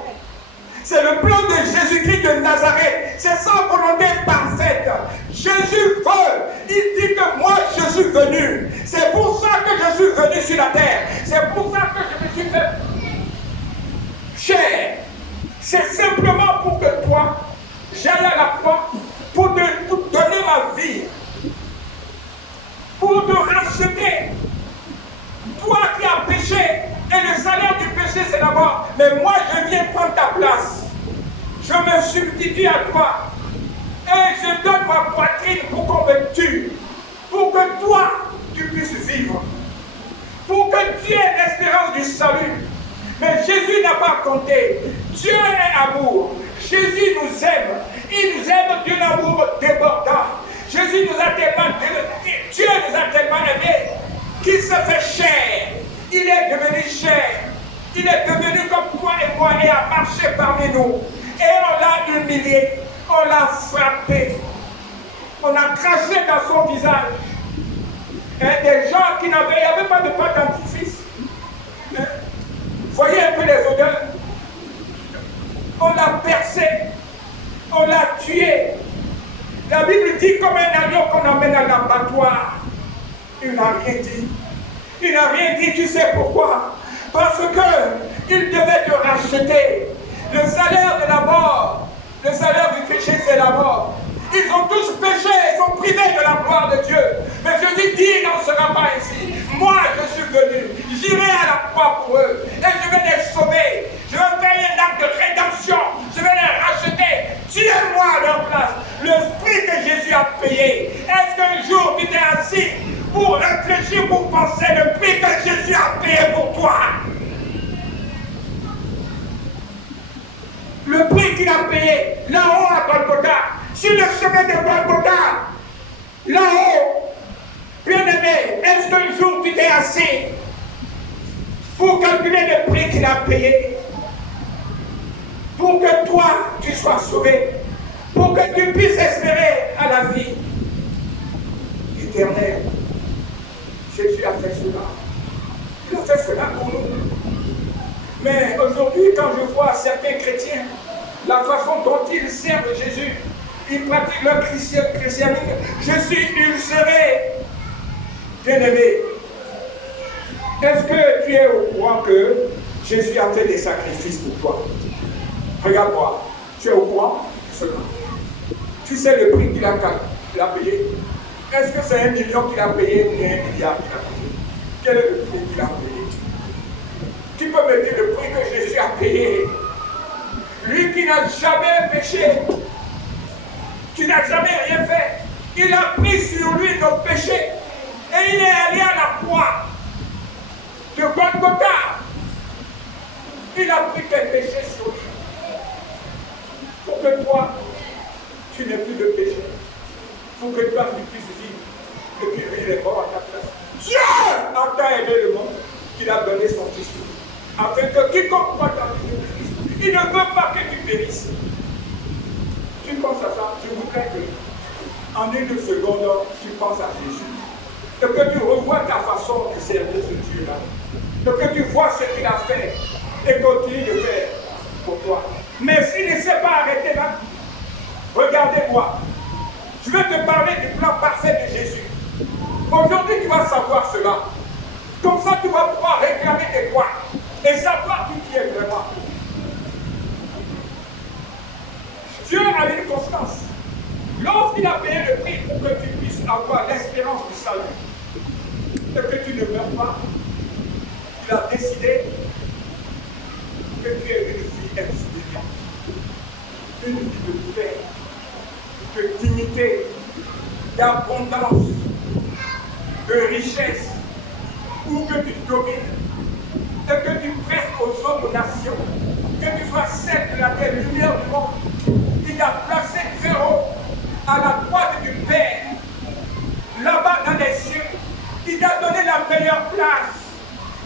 C'est le plan de Jésus-Christ de Nazareth. C'est sa volonté parfaite. Jésus veut. Il dit que moi je suis venu. C'est pour ça que je suis venu sur la terre. C'est pour ça que je me suis fait cher. C'est simplement pour que toi, j'aille à la croix pour te donner ma vie. Pour te racheter. Toi qui as péché. Et le salaire du péché, c'est la mort. Mais moi, je viens prendre ta place. Je me substitue à toi. Et je donne ma poitrine pour qu'on me tue. Pour que toi, tu puisses vivre. Pour que tu aies l'espérance du salut. Mais Jésus n'a pas compté. Dieu est amour. Jésus nous aime. Il nous aime d'un amour débordant. Jésus nous a tellement aimé. Dieu nous a tellement aimés qu'il se fait chair. Il est devenu chair. Il est devenu comme toi et moi et a marché parmi nous. Et on l'a humilié. On l'a frappé. On a craché dans son visage. Et des gens qui n'avaient pas de pâte dentifrice. Voyez un peu les odeurs. On l'a percé. On l'a tué. La Bible dit comme un agneau qu'on emmène à l'abattoir. Il n'a rien dit. Il n'a rien dit, tu sais pourquoi? Parce qu'il devait te racheter. Le salaire de la mort, le salaire du péché, c'est la mort. Ils ont tous péché, ils sont privés de la gloire de Dieu. Mais Jésus dit, il n'en sera pas ici. Moi, je suis venu. J'irai à la croix pour eux. Et je vais les sauver. Je réfléchir pour penser le prix que Jésus a payé pour toi. Le prix qu'il a payé là-haut à Golgotha, sur le chemin de Golgotha, là-haut, bien-aimé, est-ce qu'un jour tu t'es assis pour calculer le prix qu'il a payé, pour que toi tu sois sauvé, pour que tu puisses espérer à la vie éternelle? Jésus a fait cela. Il a fait cela pour nous. Mais aujourd'hui, quand je vois certains chrétiens, la façon dont ils servent Jésus, ils pratiquent leur christianisme, je suis ulcéré. Bien-aimé, est-ce que tu es au courant que Jésus a fait des sacrifices pour toi? Regarde-moi, tu es au courant de cela? Tu sais le prix qu'il a payé? Est-ce que c'est 1 million qu'il a payé ou 1 milliard qu'il a payé? Quel est le prix qu'il a payé? Tu peux me dire le prix que Jésus a payé? Lui qui n'a jamais péché, qui n'a jamais rien fait, il a pris sur lui nos péchés et il est allé à la croix de Golgotha. Il a pris tes péchés sur lui pour que toi, tu n'aies plus de péché, pour que toi, tu puisses vivre et puis lui, il est mort à ta place. Dieu a tant aimé le monde qu'il a donné son Fils, afin que quiconque croit dans Christ, il ne veut pas que tu périsses. Tu penses à ça, je voudrais que en une seconde, tu penses à Jésus. Et que tu revois ta façon de servir ce Dieu-là. Et que tu vois ce qu'il a fait et continue de faire pour toi. Mais s'il ne s'est pas arrêté là, regardez-moi. Je vais te parler du plan parfait de Jésus. Aujourd'hui, tu vas savoir cela. Comme ça, tu vas pouvoir réclamer tes droits et savoir qui tu es vraiment. Dieu a une constance. Lorsqu'il a payé le prix pour que tu puisses avoir l'espérance du salut et que tu ne meurs pas, il a décidé que tu aies une vie expériente, une vie de paix, de dignité, d'abondance, de richesse, où que tu domines, et que tu presses aux autres nations, que tu sois celle de la terre, lumière du monde. Il a placé très haut à la droite du Père, là-bas dans les cieux. Il t'a donné la meilleure place.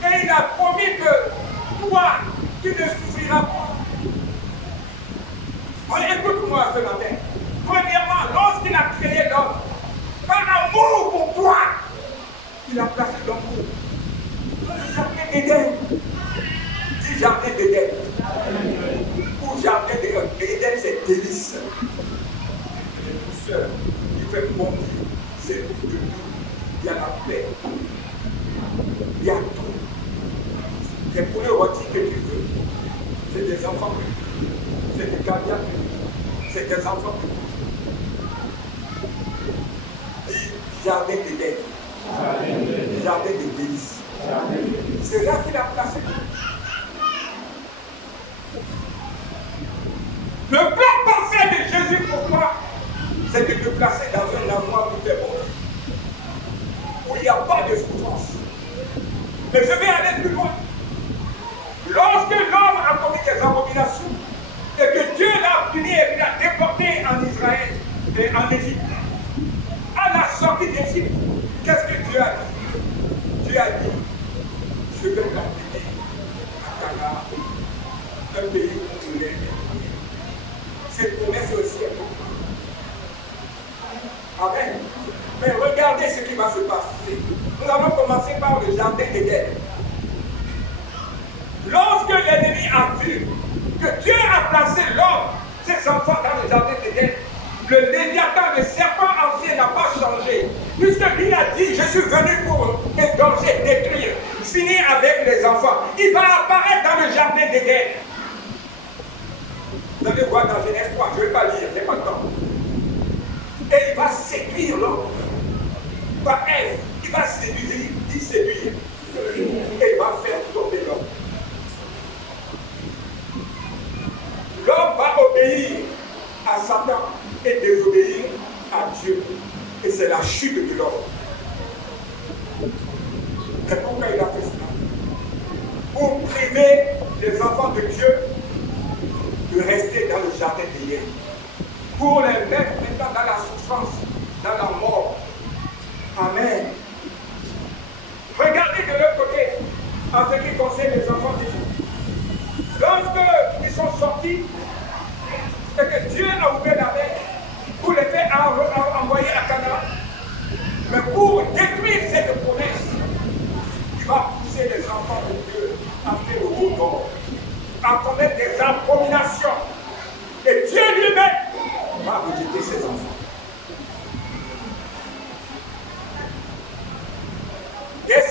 Et il a promis que toi, tu ne souffriras pas. Écoute-moi ce matin. Premièrement, lorsqu'il a créé l'homme, par amour pour toi, il a placé l'amour dans le jardin d'Éden. Dis jardin d'Éden. Ou jardin d'Éden. Éden, c'est délice. Les douceurs, il fait bon vivre. C'est tout de tout. Il y a la paix. Il y a tout. Les poulets rôtis que tu veux. C'est des enfants que tu veux. C'est des caviar que tu veux. C'est des enfants que tu veux. Dis jardin d'Éden. Jardin de délices. C'est là qu'il a placé. Le plan parfait de Jésus pour toi, c'est de te placer dans un endroit où tu es bon, où il n'y a pas de souffrance. Mais je vais aller plus loin. Lorsque l'homme a commis des abominations et que Dieu l'a puni et qu'il l'a déporté en Israël et en Égypte, à la sortie d'Égypte, qu'est-ce que Dieu a dit? Dieu a dit, je vais t'amener à Canaan, un pays où il est. Cette promesse aussi est pour toi. Amen. Mais regardez ce qui va se passer. Nous allons commencer par le jardin d'Éden. Lorsque l'ennemi a vu que Dieu a placé l'homme, ses enfants dans le jardin d'Éden, le Léviathan, le serpent ancien n'a pas changé. Puisque lui a dit, je suis venu pour égorger, détruire, finir avec les enfants. Il va apparaître dans le jardin d'Éden. Vous allez voir dans Genèse 3, je ne vais pas lire, je n'ai pas le temps. Et il va séduire l'homme. Par Ève, il va séduire, il séduire. Et il va faire tomber l'homme. L'homme va obéir à Satan et désobéir à Dieu. Et c'est la chute de l'homme.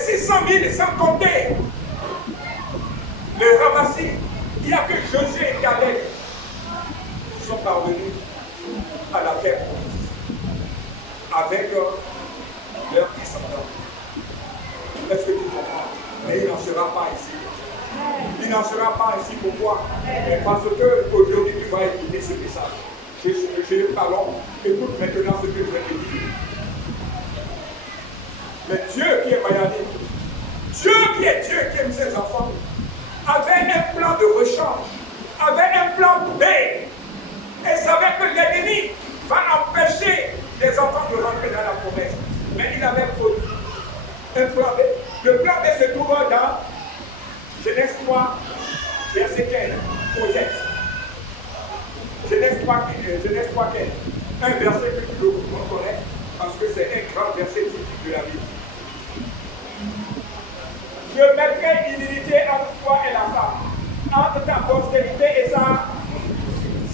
600 000 sans compter les ramassis. Il n'y a que Josué et Caleb qui sont parvenus à la terre avec leurs descendants. Est-ce que tu comprends? Mais il n'en sera pas ici. Il n'en sera pas ici. Pourquoi? Parce que aujourd'hui tu vas écouter ce message. Je parle. Écoute maintenant ce que je vais te dire. Mais Dieu qui est magnanime, Dieu qui est Dieu qui aime ses enfants, avait un plan de rechange, avait un plan B, et savait que l'ennemi va empêcher les enfants de rentrer dans la promesse. Mais il avait produit un plan B. Le plan B se trouve dans Genèse 3, verset 15, aux ex. Genèse 3, 15. Un verset que tout le monde connaît, parce que c'est un grand verset typique de la Bible. Je mettrai une unité entre toi et la femme, entre ta postérité et ça.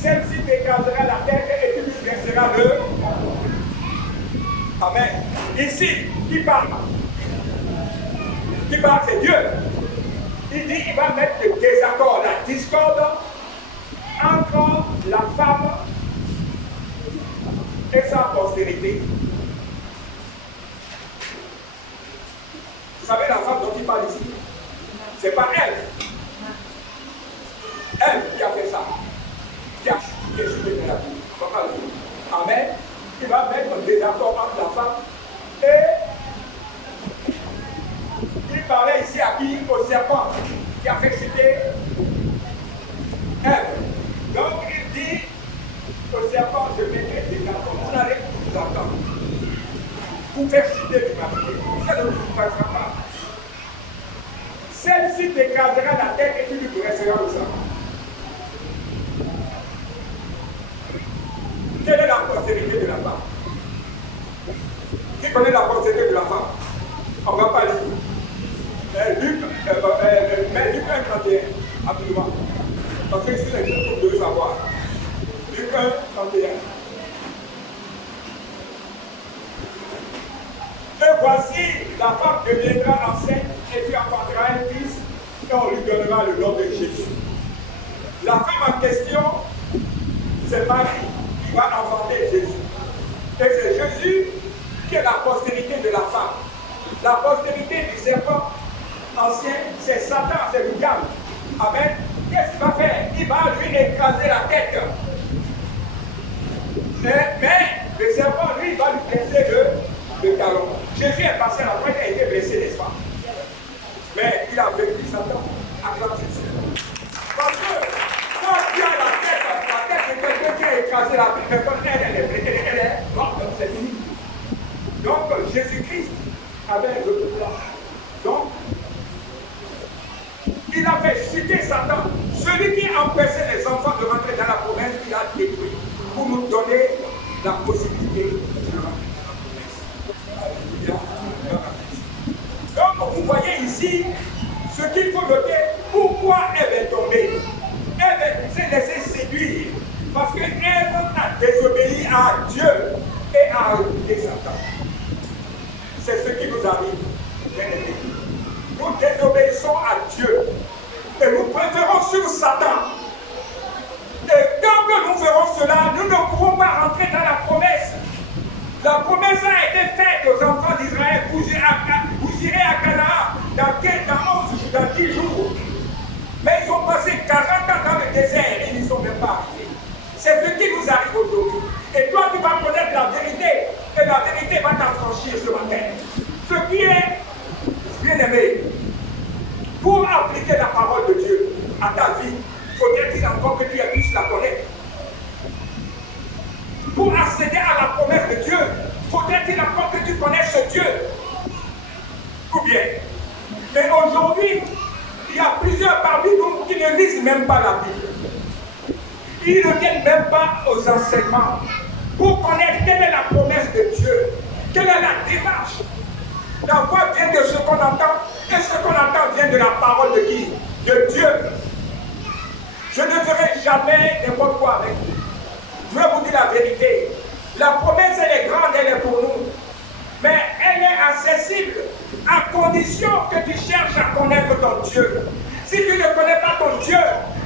Celle-ci t'écrasera la tête et tu lui blesseras le. Amen. Ici, qui parle? Qui parle, c'est Dieu. Il dit il va mettre le désaccord, la discorde entre la femme et sa postérité. Vous savez la femme dont il parle ici? Ce n'est pas elle. Elle qui a fait ça. Qui a chuté de la vie. Amen. Il va mettre un désaccord entre la femme et il parlait ici à qui? Au serpent qui a fait chuter elle. Donc il dit au serpent, je mettrai des accords. Vous n'allez plus vous entendre. Vous faire chuter l'humanité. Ça ne vous passera pas. Celle-ci t'écrasera la tête et tu lui blesseras le sang. Quelle est la postérité de la femme? Qui connaît la postérité de la femme? On ne va pas lire. Luc 1, 31, absolument. Parce que ici, les gens doivent savoir. Luc 1, 31. Et voici, la femme deviendra enceinte et tu enfanteras un fils et on lui donnera le nom de Jésus. La femme en question, c'est Marie qui va enfanter Jésus. Et c'est Jésus qui est la postérité de la femme. La postérité du serpent ancien, c'est Satan, c'est le diable. Amen. Qu'est-ce qu'il va faire? Il va lui écraser la tête. Mais le serpent, lui, il va lui blesser le talon. Jésus est passé à la croix, il a été blessé, n'est-ce pas? Mais il a vaincu Satan à grande Jésus. Parce que quand tu as la tête de quelqu'un qui a écrasé la personne, elle est morte, c'est fini. Donc Jésus-Christ avait un autre plan. Donc, il a fait chuter Satan. Celui qui empêchait les enfants de rentrer dans la promesse, il a détruit pour nous donner la possibilité de rentrer dans la promesse. Donc, vous voyez ici ce qu'il faut noter. Pourquoi Ève est tombée? Ève s'est laissée séduire parce qu'Ève a désobéi à Dieu et a rejeté Satan. C'est ce qui nous arrive, bien aimés. Nous désobéissons à Dieu et nous préférons sur Satan. Et tant que nous ferons cela, nous ne pourrons pas rentrer dans la promesse. La promesse a été faite aux enfants d'Israël. Vous irez à Canaan dans 10 jours. Mais ils ont passé 40 ans dans le désert et ils n'y sont même pas arrivés. C'est ce qui nous arrive aujourd'hui. Et toi, tu vas connaître la vérité. Et la vérité va t'affranchir ce matin. Ce qui est, bien aimé, pour appliquer la parole de Dieu à ta vie, faudrait-il encore que tu puisses la connaître. Pour accéder à la promesse de Dieu, faudrait-il encore que tu connaisses ce Dieu. Ou bien. Mais aujourd'hui, il y a plusieurs parmi nous qui ne lisent même pas la Bible. Ils ne viennent même pas aux enseignements pour connaître quelle est la promesse de Dieu, quelle est la démarche. La voix vient de ce qu'on entend, et ce qu'on entend vient de la parole de qui? De Dieu. Je ne ferai jamais n'importe quoi avec vous. Je vais vous dire la vérité. La promesse, elle est grande, elle est pour nous. mais elle est accessible à condition que tu cherches à connaître ton Dieu. Si tu ne connais pas ton Dieu,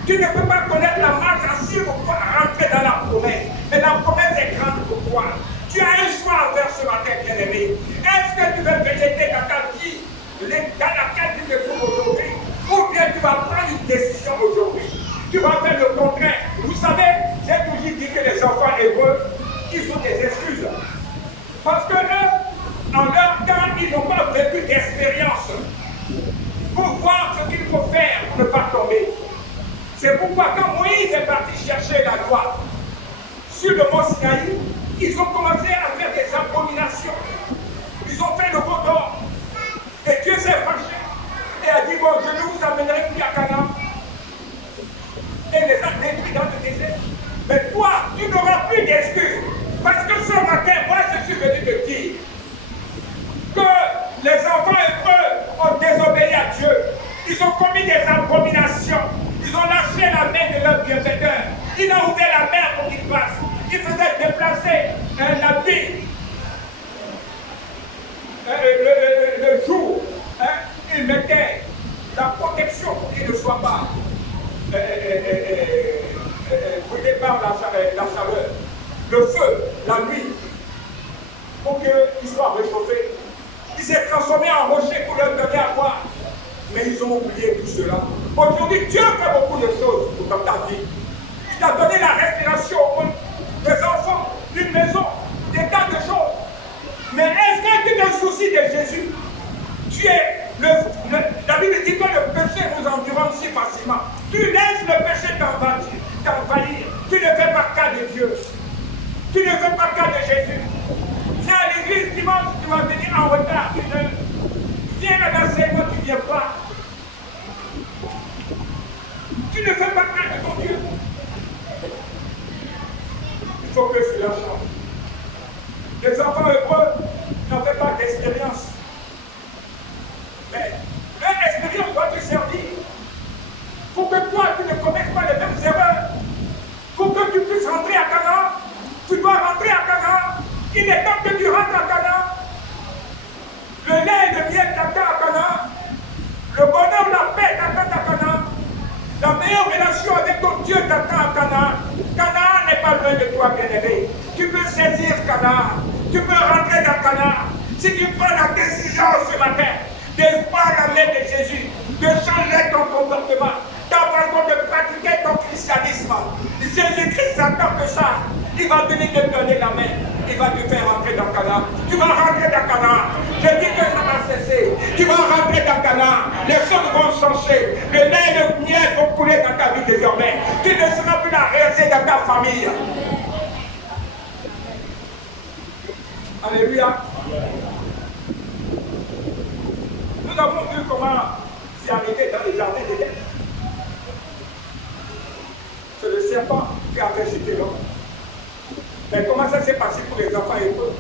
tu ne peux pas connaître la marche à suivre pour rentrer dans la promesse. Mais la promesse est grande pour toi. Tu as un choix à faire ce matin, bien-aimé. Est-ce que tu veux végéter dans ta vie, dans laquelle tu te trouves aujourd'hui, ou bien tu vas prendre une décision aujourd'hui? Tu vas faire le contraire. Vous savez, j'ai toujours dit que les enfants hébreux, ils ont des excuses. Parce que eux, en leur temps, ils n'ont pas vécu d'expérience pour voir ce qu'il faut faire pour ne pas tomber. C'est pourquoi quand Moïse est parti chercher la loi sur le mont Sinaï, ils ont commencé à faire des abominations. Ils ont fait le veau d'or. Et Dieu s'est fâché et a dit, bon, je ne vous amènerai plus à Canaan. Et les a détruits dans le désert. Mais toi, tu n'auras plus d'excuses. Parce que ce matin, moi, je suis venu te dire que les enfants hébreux ont désobéi à Dieu. Ils ont commis des abominations. Ils ont lâché la main de leur bienfaiteur. Il a ouvert la mer pour qu'ils passent. Il faisait déplacer la nuit, le jour. Il mettait la protection pour qu'il ne soit pas brûlé par la chaleur. Le feu, la nuit, pour qu'il soit réchauffé. Il s'est transformé en rocher pour leur donner à boire. Mais ils ont oublié tout cela. Aujourd'hui, Dieu fait beaucoup de choses dans ta vie. Il t'a donné la respiration au monde, des enfants, une maison, des tas de choses. Mais est-ce que tu te soucies de Jésus? Tu es la Bible dit que le péché nous endurance si facilement. Tu laisses le péché t'envahir. Tu ne fais pas cas de Dieu. Tu ne fais pas cas de Jésus. Viens à l'église dimanche, tu vas venir en retard. Viens à l'enseignement, tu ne viens pas. Tu ne fais pas cas de ton Dieu. Il faut que cela change. Les enfants hébreux n'avaient pas d'expérience. Mais leur expérience doit te servir. Pour que toi, tu ne commettes pas les mêmes erreurs. Pour que tu puisses rentrer à Canaan, tu dois rentrer à Canaan. Il est temps que tu rentres à Canaan. Le lait et le miel t'attend à Canaan. Le bonheur, la paix t'attend à Canaan. La meilleure relation avec ton Dieu t'attend à Canaan. Canaan n'est pas loin de toi, bien-aimé. Tu peux saisir Canaan. Tu peux rentrer dans Canaan. Si tu prends la décision ce matin de prendre la main de Jésus, de changer ton comportement, d'abandonner de pratiquer ton christianisme. Jésus-Christ attend que ça. Il va venir te donner la main. Il va te faire rentrer dans Canaan. Tu vas rentrer dans Canaan. Je dis que ça va cesser. Tu vas rentrer dans Canaan. Les choses vont changer. Le lait et le miel vont couler dans ta vie désormais. Tu ne seras plus la réalité dans ta famille. Alléluia. Nous avons vu comment c'est arrivé dans les jardins d'Éden. C'est le serpent qui a fait chuter l'homme. Mais comment ça s'est passé pour les enfants hébreux?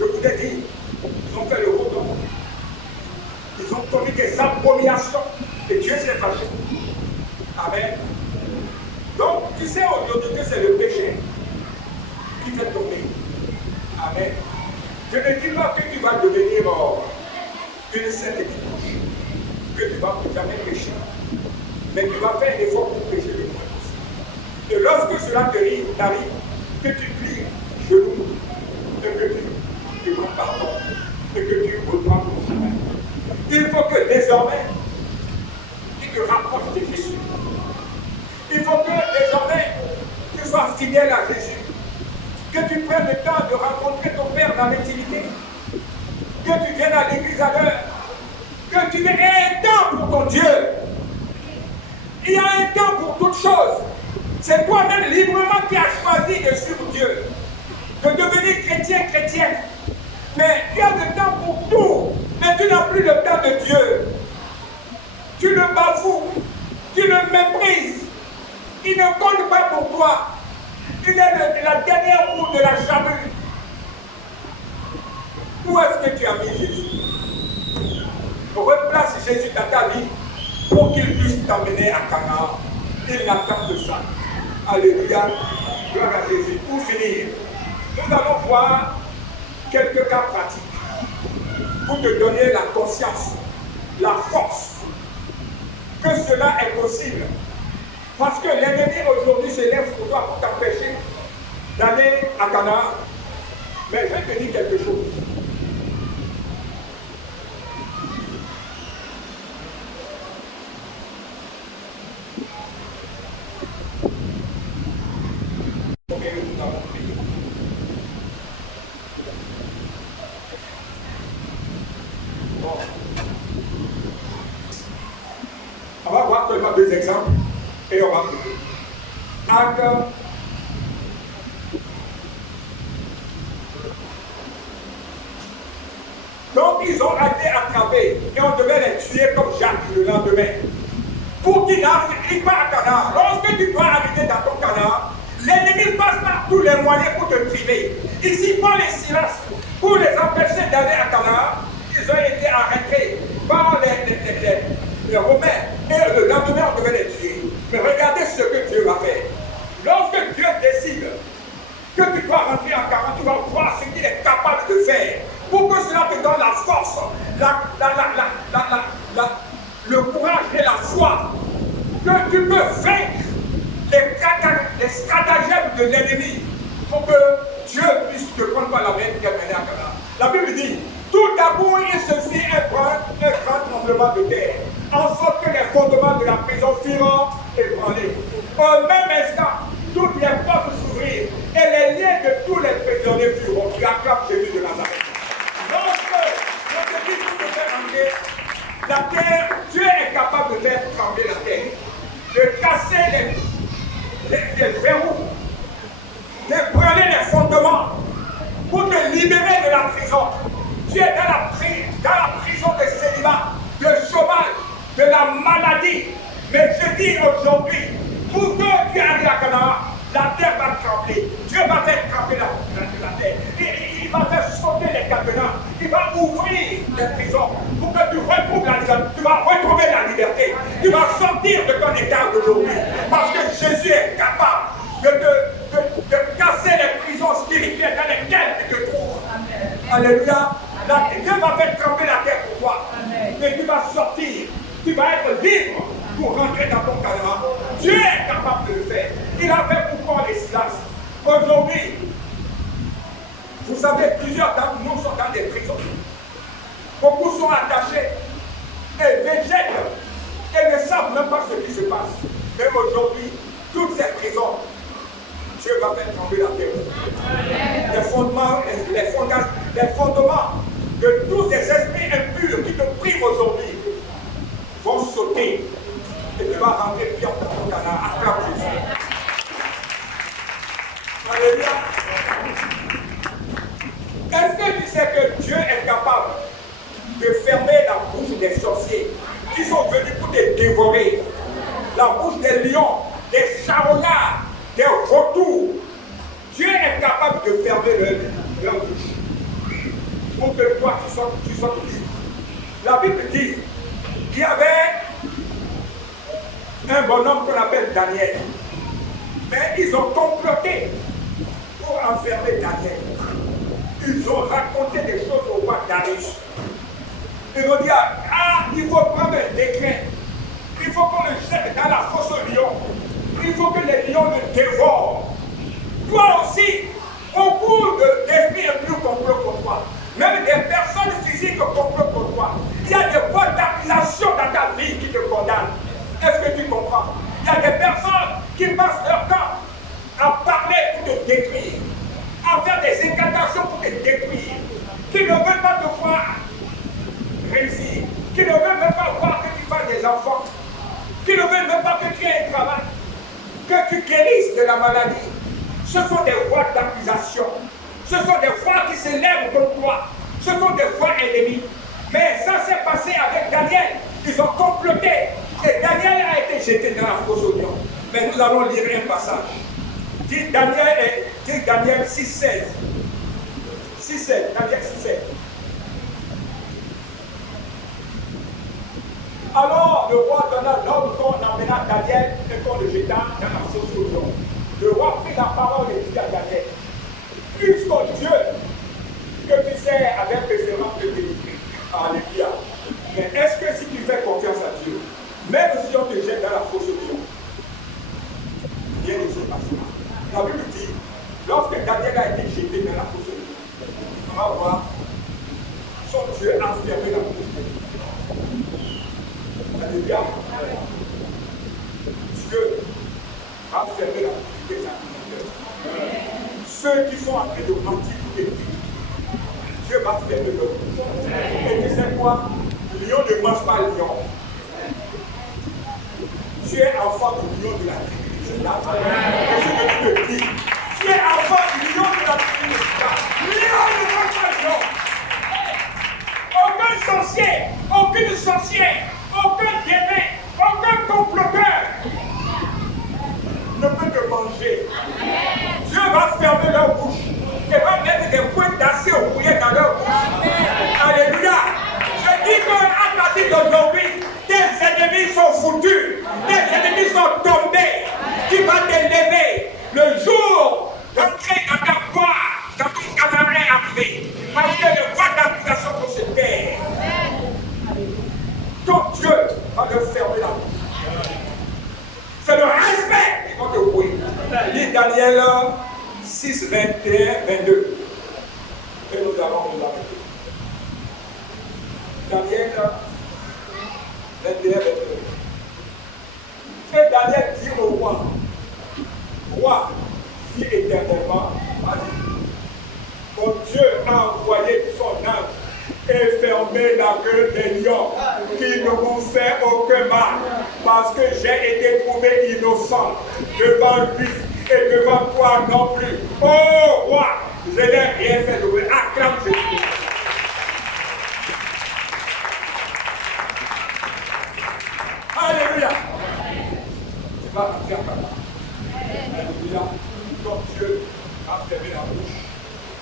Je vous ai dit, ils ont fait le veau d'or. Ils ont commis des abominations et Dieu s'est fâché. Amen. Donc, tu sais aujourd'hui que c'est le péché qui fait tomber. Amen. Je ne dis pas que tu vas devenir une sainte et dimanche, que tu vas plus jamais pécher, mais tu vas faire un effort pour pécher le moins possible. Et lorsque cela t'arrive, que tu plies genoux, et que tu demandes pardon, et que tu reprends ton chemin. Il faut que désormais, tu te rapproches de Jésus. Il faut que désormais, tu sois fidèle à Jésus. Que tu prennes le temps de rencontrer ton Père dans l'intimité. Que tu viennes à l'église à l'heure. Que tu aies un temps pour ton Dieu. Il y a un temps pour toutes choses. C'est toi-même librement qui as choisi de suivre Dieu. De devenir chrétienne. Mais tu as le temps pour tout. Mais tu n'as plus le temps de Dieu. Tu le bafoues. Tu le méprises. Il ne compte pas pour toi. Il est la dernière roue de la charrue. Où est-ce que tu as mis Jésus? Replace Jésus dans ta vie pour qu'il puisse t'emmener à Canaan. Il n'attend que ça. Alléluia. Gloire à Jésus. Pour finir, nous allons voir quelques cas pratiques pour te donner la conscience, la force que cela est possible. Parce que l'ennemi aujourd'hui se lève pour toi pour t'empêcher d'aller à Canaan. Mais je vais te dire quelque chose. Nous avons prié. Bon. On va voir seulement deux exemples et on va prier. Acte. Donc ils ont été attrapés et on devait les tuer comme Jacques le lendemain. Pour qu'ils n'arrivent pas à Canaan. Lorsque tu dois arriver dans ton Canaan, l'ennemi passe par tous les moyens pour te priver. Ici, Paul et Silas, pour les empêcher d'aller à Canaan, ils ont été arrêtés par les Romains. Et le lendemain, on devait les tuer. Mais regardez ce que Dieu va faire. Lorsque Dieu décide que tu dois rentrer en Canaan, tu vas voir ce qu'il est capable de faire. Pour que cela te donne la force, le courage et la foi que tu peux vaincre les stratagèmes de l'ennemi pour que Dieu puisse te prendre par la main et t'amener à Canaan. La Bible dit, tout d'abord il se fit un grand tremblement de terre, en sorte que les fondements de la prison furent ébranlés. Au même instant, toutes les portes s'ouvrirent et les liens de tous les prisonniers furent rompus. Acclame Jésus de Nazareth. Lorsque je te dis tout de faire entrer la terre, Dieu est capable de faire trembler la terre, de casser les verrous, de brûler les fondements pour te libérer de la prison. Tu es dans la prison de célibat, de chômage, de la maladie. Mais je dis aujourd'hui, pour que tu arrives à Canaan, la terre va trembler. Dieu va faire trembler la terre. Il va faire sauter les cadenas. Il va ouvrir les prisons pour que tu retrouves la liberté. Tu vas retrouver la liberté. Tu vas sortir de ton état d'aujourd'hui. Parce que Jésus est capable de casser les prisons spirituelles dans lesquelles tu te trouves. Amen. Alléluia. Dieu va faire trembler la terre pour toi. Amen. Mais tu vas sortir. Tu vas être libre pour rentrer dans ton Canaan. Dieu est capable de le faire. Il a fait pour Paul et Silas. Aujourd'hui, vous savez, plusieurs d'entre nous sont dans des prisons. Beaucoup sont attachés et végètent et ne savent même pas ce qui se passe. Même aujourd'hui, toutes ces prisons, Dieu va faire trembler la terre. Les fondements de tous ces esprits impurs qui te priment aujourd'hui vont sauter et tu vas rentrer bien dans ton Canaan. Acclame Jésus. Alléluia. Est-ce que tu sais que Dieu est capable de fermer la bouche des sorciers qui sont venus pour te dévorer, la bouche des lions, des charognards, des vautours? Dieu est capable de fermer leur bouche pour que toi tu sois libre. La Bible dit qu'il y avait un bonhomme qu'on appelle Daniel, mais ils ont comploté pour enfermer Daniel. Ils ont raconté des choses au roi Darius. Ils ont dit, il faut prendre un décret. Il faut qu'on le jette dans la fosse aux lions. Il faut que les lions le dévorent. Toi aussi, beaucoup d'esprits impurs complotent contre toi. Même des personnes physiques complotent contre toi. Il y a des voies d'accusation dans ta vie qui te condamnent. Est-ce que tu comprends? Il y a des personnes qui passent leur temps à parler pour te détruire, à faire des incantations pour te détruire, qui ne veulent pas te voir réussir, qui ne veulent même pas voir que tu fasses des enfants, qui ne veulent même pas que tu aies un travail, que tu guérisses de la maladie. Ce sont des voix d'accusation. Ce sont des voix qui s'élèvent contre toi. Ce sont des voix ennemies. Mais ça s'est passé avec Daniel. Ils ont comploté. Et Daniel a été jeté dans la fosse aux lions. Mais nous allons lire un passage. Dit Daniel 6,16. 6,16. Daniel 6,16. Alors le roi donna l'ordre qu'on emmena Daniel et qu'on le jeta dans la fosse aux lions. Le roi prit la parole et dit à Daniel, puisque Dieu que sait avec persévérance te délivrer. Alléluia. Mais est-ce que si tu fais confiance à Dieu, même si on te jette dans la fosse lion, rien ne se passera. La Bible dit, lorsque Daniel a été jeté dans la fosse lion, on va voir, son Dieu a fermé la bouche. Alléluia. Dieu a fermé la bouche des accusateur. Ceux qui sont en train de mentir pour te dire, Dieu va fermer leur bouche. Et tu sais quoi? Lion ne mange pas lion. Tu es enfant du lion de la tribu de Juda. Et ce que tu me dis, tu es enfant du lion de la tribu de Juda. Lion ne mange pas lion. Aucun sorcier, aucune sorcière, aucun démon, aucun comploteur ne peut te manger. Dieu va fermer leur bouche et va mettre des points d'acier au bouillet dans leur bouche. Alléluia. Je dis qu'à partir d'aujourd'hui, tes ennemis sont foutus, tes ennemis sont tombés. Tu vas t'élever le jour d'entrer dans ta gloire, quand ton camarade est arrivé. Parce que le voix d'accusation pour se taire. Ton Dieu va te fermer la bouche. C'est le respect qui va te bouillir. Lis Daniel 6, 21, 22. Et nous allons nous arrêter. Daniel 21, 22. Et Daniel dit au roi, roi, dit éternellement, mon Dieu a envoyé son âme et fermé la gueule des lions qui ne vous fait aucun mal, parce que j'ai été trouvé innocent devant lui et devant toi non plus. Oh roi, je n'ai rien fait de vous. Acclame Jésus. Alléluia. Tu vas rentrer à Canaan. Alléluia. Ton Dieu a fermé la bouche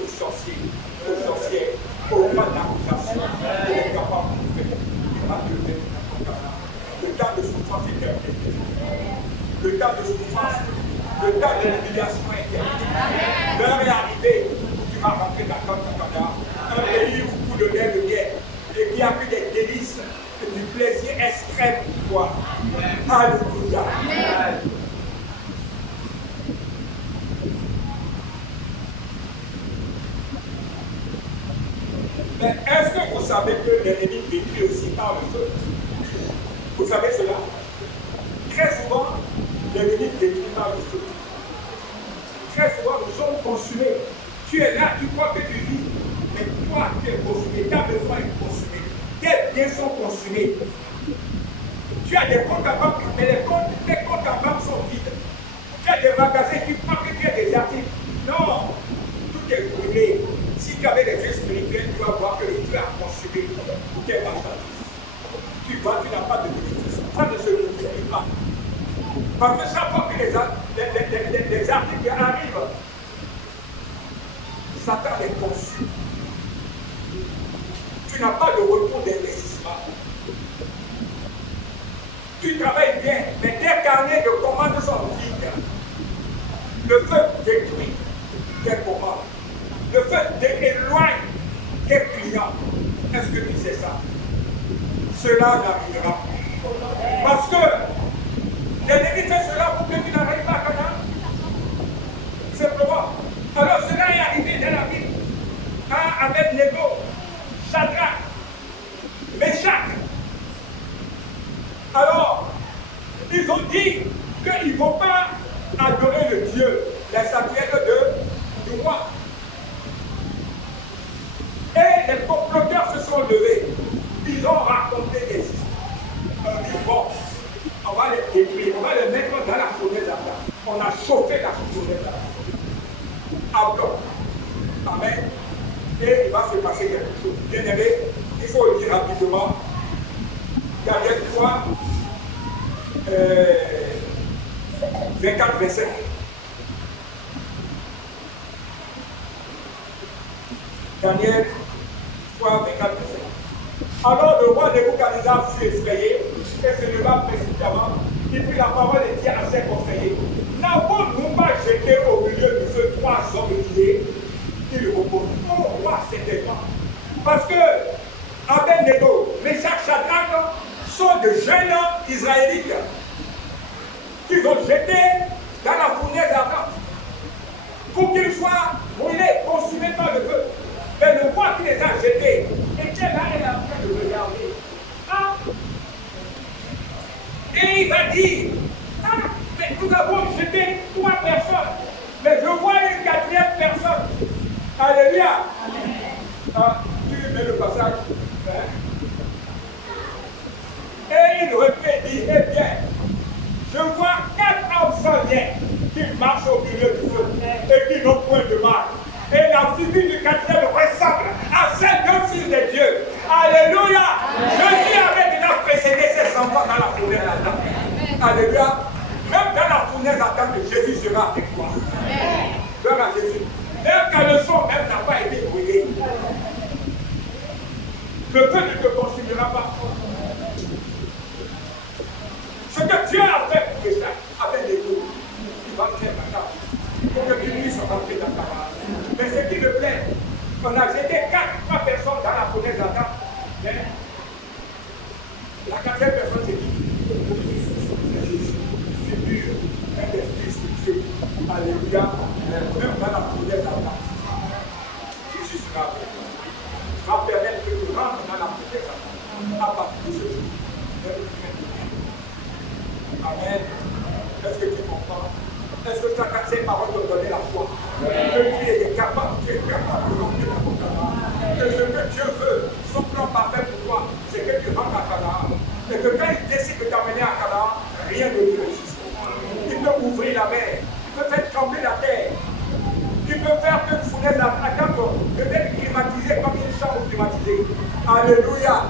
aux sorciers, aux sorcières, aux pas d'accusation, aux incapables de faire. Il va te mettre dans ton Canaan. Le temps de souffrance est terminé. Le temps de souffrance, le temps de l'humiliation est terminé. L'heure est arrivée où tu vas rentrer dans ton Canaan. Un pays où tout de l'air de guerre et qui a pris des délices et du plaisir extrême pour toi. Alléluia. Mais est-ce que vous savez que l'ennemi détruit aussi par le feu? Vous savez cela? Très souvent, l'ennemi détruit par le feu. Très souvent, nous sommes consumés. Tu es là, tu crois que tu vis, mais toi, tu es consumé. Ta besoin est consumé. Tes biens sont consumés. Tu as des comptes à banque, mais tes comptes à banque sont vides. Tu as des magasins, tu crois que tu as des articles. Non, tout est brûlé. Si tu avais des yeux spirituels, tu vas voir que le feu a consumé tes marchandises. Tu vois, tu n'as pas de bénéfice. Ça ne se multiplie pas. Parce que chaque fois que les articles arrivent, Satan les consume. Tu n'as pas de retour d'investissement. Tu travailles bien, mais tes carnets de commandes sont vides. Le feu détruit tes commandes. Le feu éloigne tes clients. Est-ce que tu sais ça? Cela n'arrivera plus. Parce que l'ennemi fait cela pour que tu n'arrives pas à Canaan. Simplement. Alors cela est arrivé dans la ville. Avec Négo, Shadrach, Meshach. Alors, ils ont dit qu'ils ne vont pas adorer le Dieu, la statuette du roi. Et les comploteurs se sont levés. Ils ont raconté des histoires. Bon, on va les détruire, on va les mettre dans la fournaise à blanc. On a chauffé la fournaise à bloc. Amen. Et il va se passer quelque chose. Bien aimé, il faut le dire rapidement. Daniel 3, 24, 27. Daniel 3, 24, 27. Alors le roi Nebuchadnezzar fut effrayé et se leva précipitamment. Il prit la parole et dit à ses conseillers, n'avons-nous pas jeté au milieu du feu 3 hommes liés? Il répondit, oh roi, certainement. Parce que Abednego, Meshach, Shadrach sont de jeunes Israélites qu'ils ont jetés dans la fournaise ardente pour qu'ils soient brûlés, consumés par le feu. Mais le roi qui les a jetés était là et en train de regarder. Ah. Et il va dire, ah, mais nous avons jeté 3 personnes, mais je vois une 4e personne. Alléluia. Ah, tu mets le passage. Et il répète, dit, eh bien, je vois 4 hommes sans lien qui marchent au milieu du feu et qui n'ont point de mal. Et la figure du 4e ressemble à celle d'un fils de Dieu. Alléluia. Jésus avait déjà précédé ses enfants dans la fournaise ardente. Alléluia. Même dans la fournaise ardente, Jésus sera avec toi. Gloire à Jésus. Même quand le son même n'a pas été brûlé, le feu ne te consumera pas. Ce que Dieu a fait pour Meshach, avec les deux, il va faire maintenant pour que tu puisses rentrer dans ta base. Mais ce qui me plaît, on a jeté 3 personnes dans la fournaise ardente. La 4e personne, c'est qui? C'est Jésus. Figure, un des fils de Dieu. Alléluia. Même dans la fournaise ardente, Jésus sera avec toi. Va permettre que tu rentres dans la fournaise ardente à partir de ce jour. Amen. Est-ce que tu comprends? Est-ce que tu as ces paroles de donner la foi? Que tu es capable de rentrer dans ton Canaan. Que ce que Dieu veut, son plan parfait pour toi, c'est que tu rentres à Canaan. Et que quand il décide de t'amener à Canaan, rien ne te résiste. Il peut ouvrir la mer, il peut faire trembler la terre, il peut faire que tu fournaise la table, peut-être climatiser comme une chambre climatisée. Alléluia.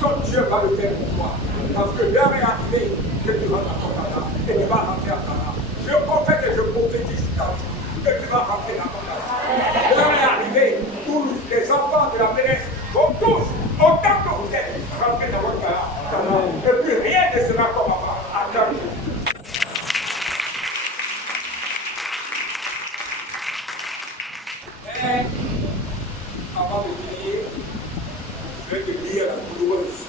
Ton Dieu va le faire pour toi. Parce que l'heure est arrivée que tu rentres à ton Canaan et tu vas rentrer à Canaan. Je confesse et je prophétise ta vie que tu vas rentrer dans ton Canaan. L'heure est arrivée où les enfants de la Péresse vont tous, autant que vous êtes, rentrer dans votre Canaan. Et puis rien ne sera comme avant. Attends Jésus. Mais, avant de finir, je vais te lire la douloureuse.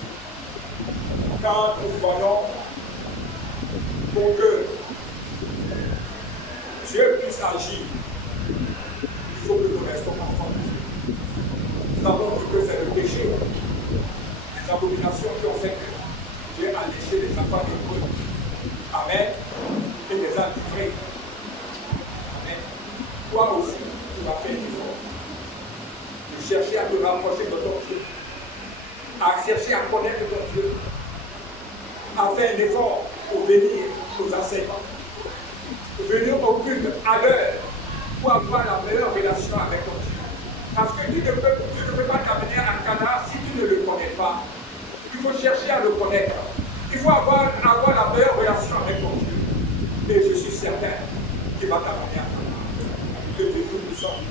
Quand nous voyons pour que Dieu puisse agir, il faut que nous restons enfants de Dieu. Nous avons vu que c'est le péché, les abominations qui ont fait que Dieu a léché les enfants hébreux. Amen. Et les a livrés. Amen. Toi aussi, tu vas faire l'effort de chercher à te rapprocher de ton Dieu, à chercher à connaître ton Dieu, à faire un effort pour venir aux enseignements, venir au culte à l'heure pour avoir la meilleure relation avec ton Dieu. Parce que tu ne peux pas t'amener à Canaan si tu ne le connais pas. Il faut chercher à le connaître. Il faut avoir la meilleure relation avec ton Dieu. Et je suis certain qu'il va t'amener à Canaan. Que Dieu nous sommes.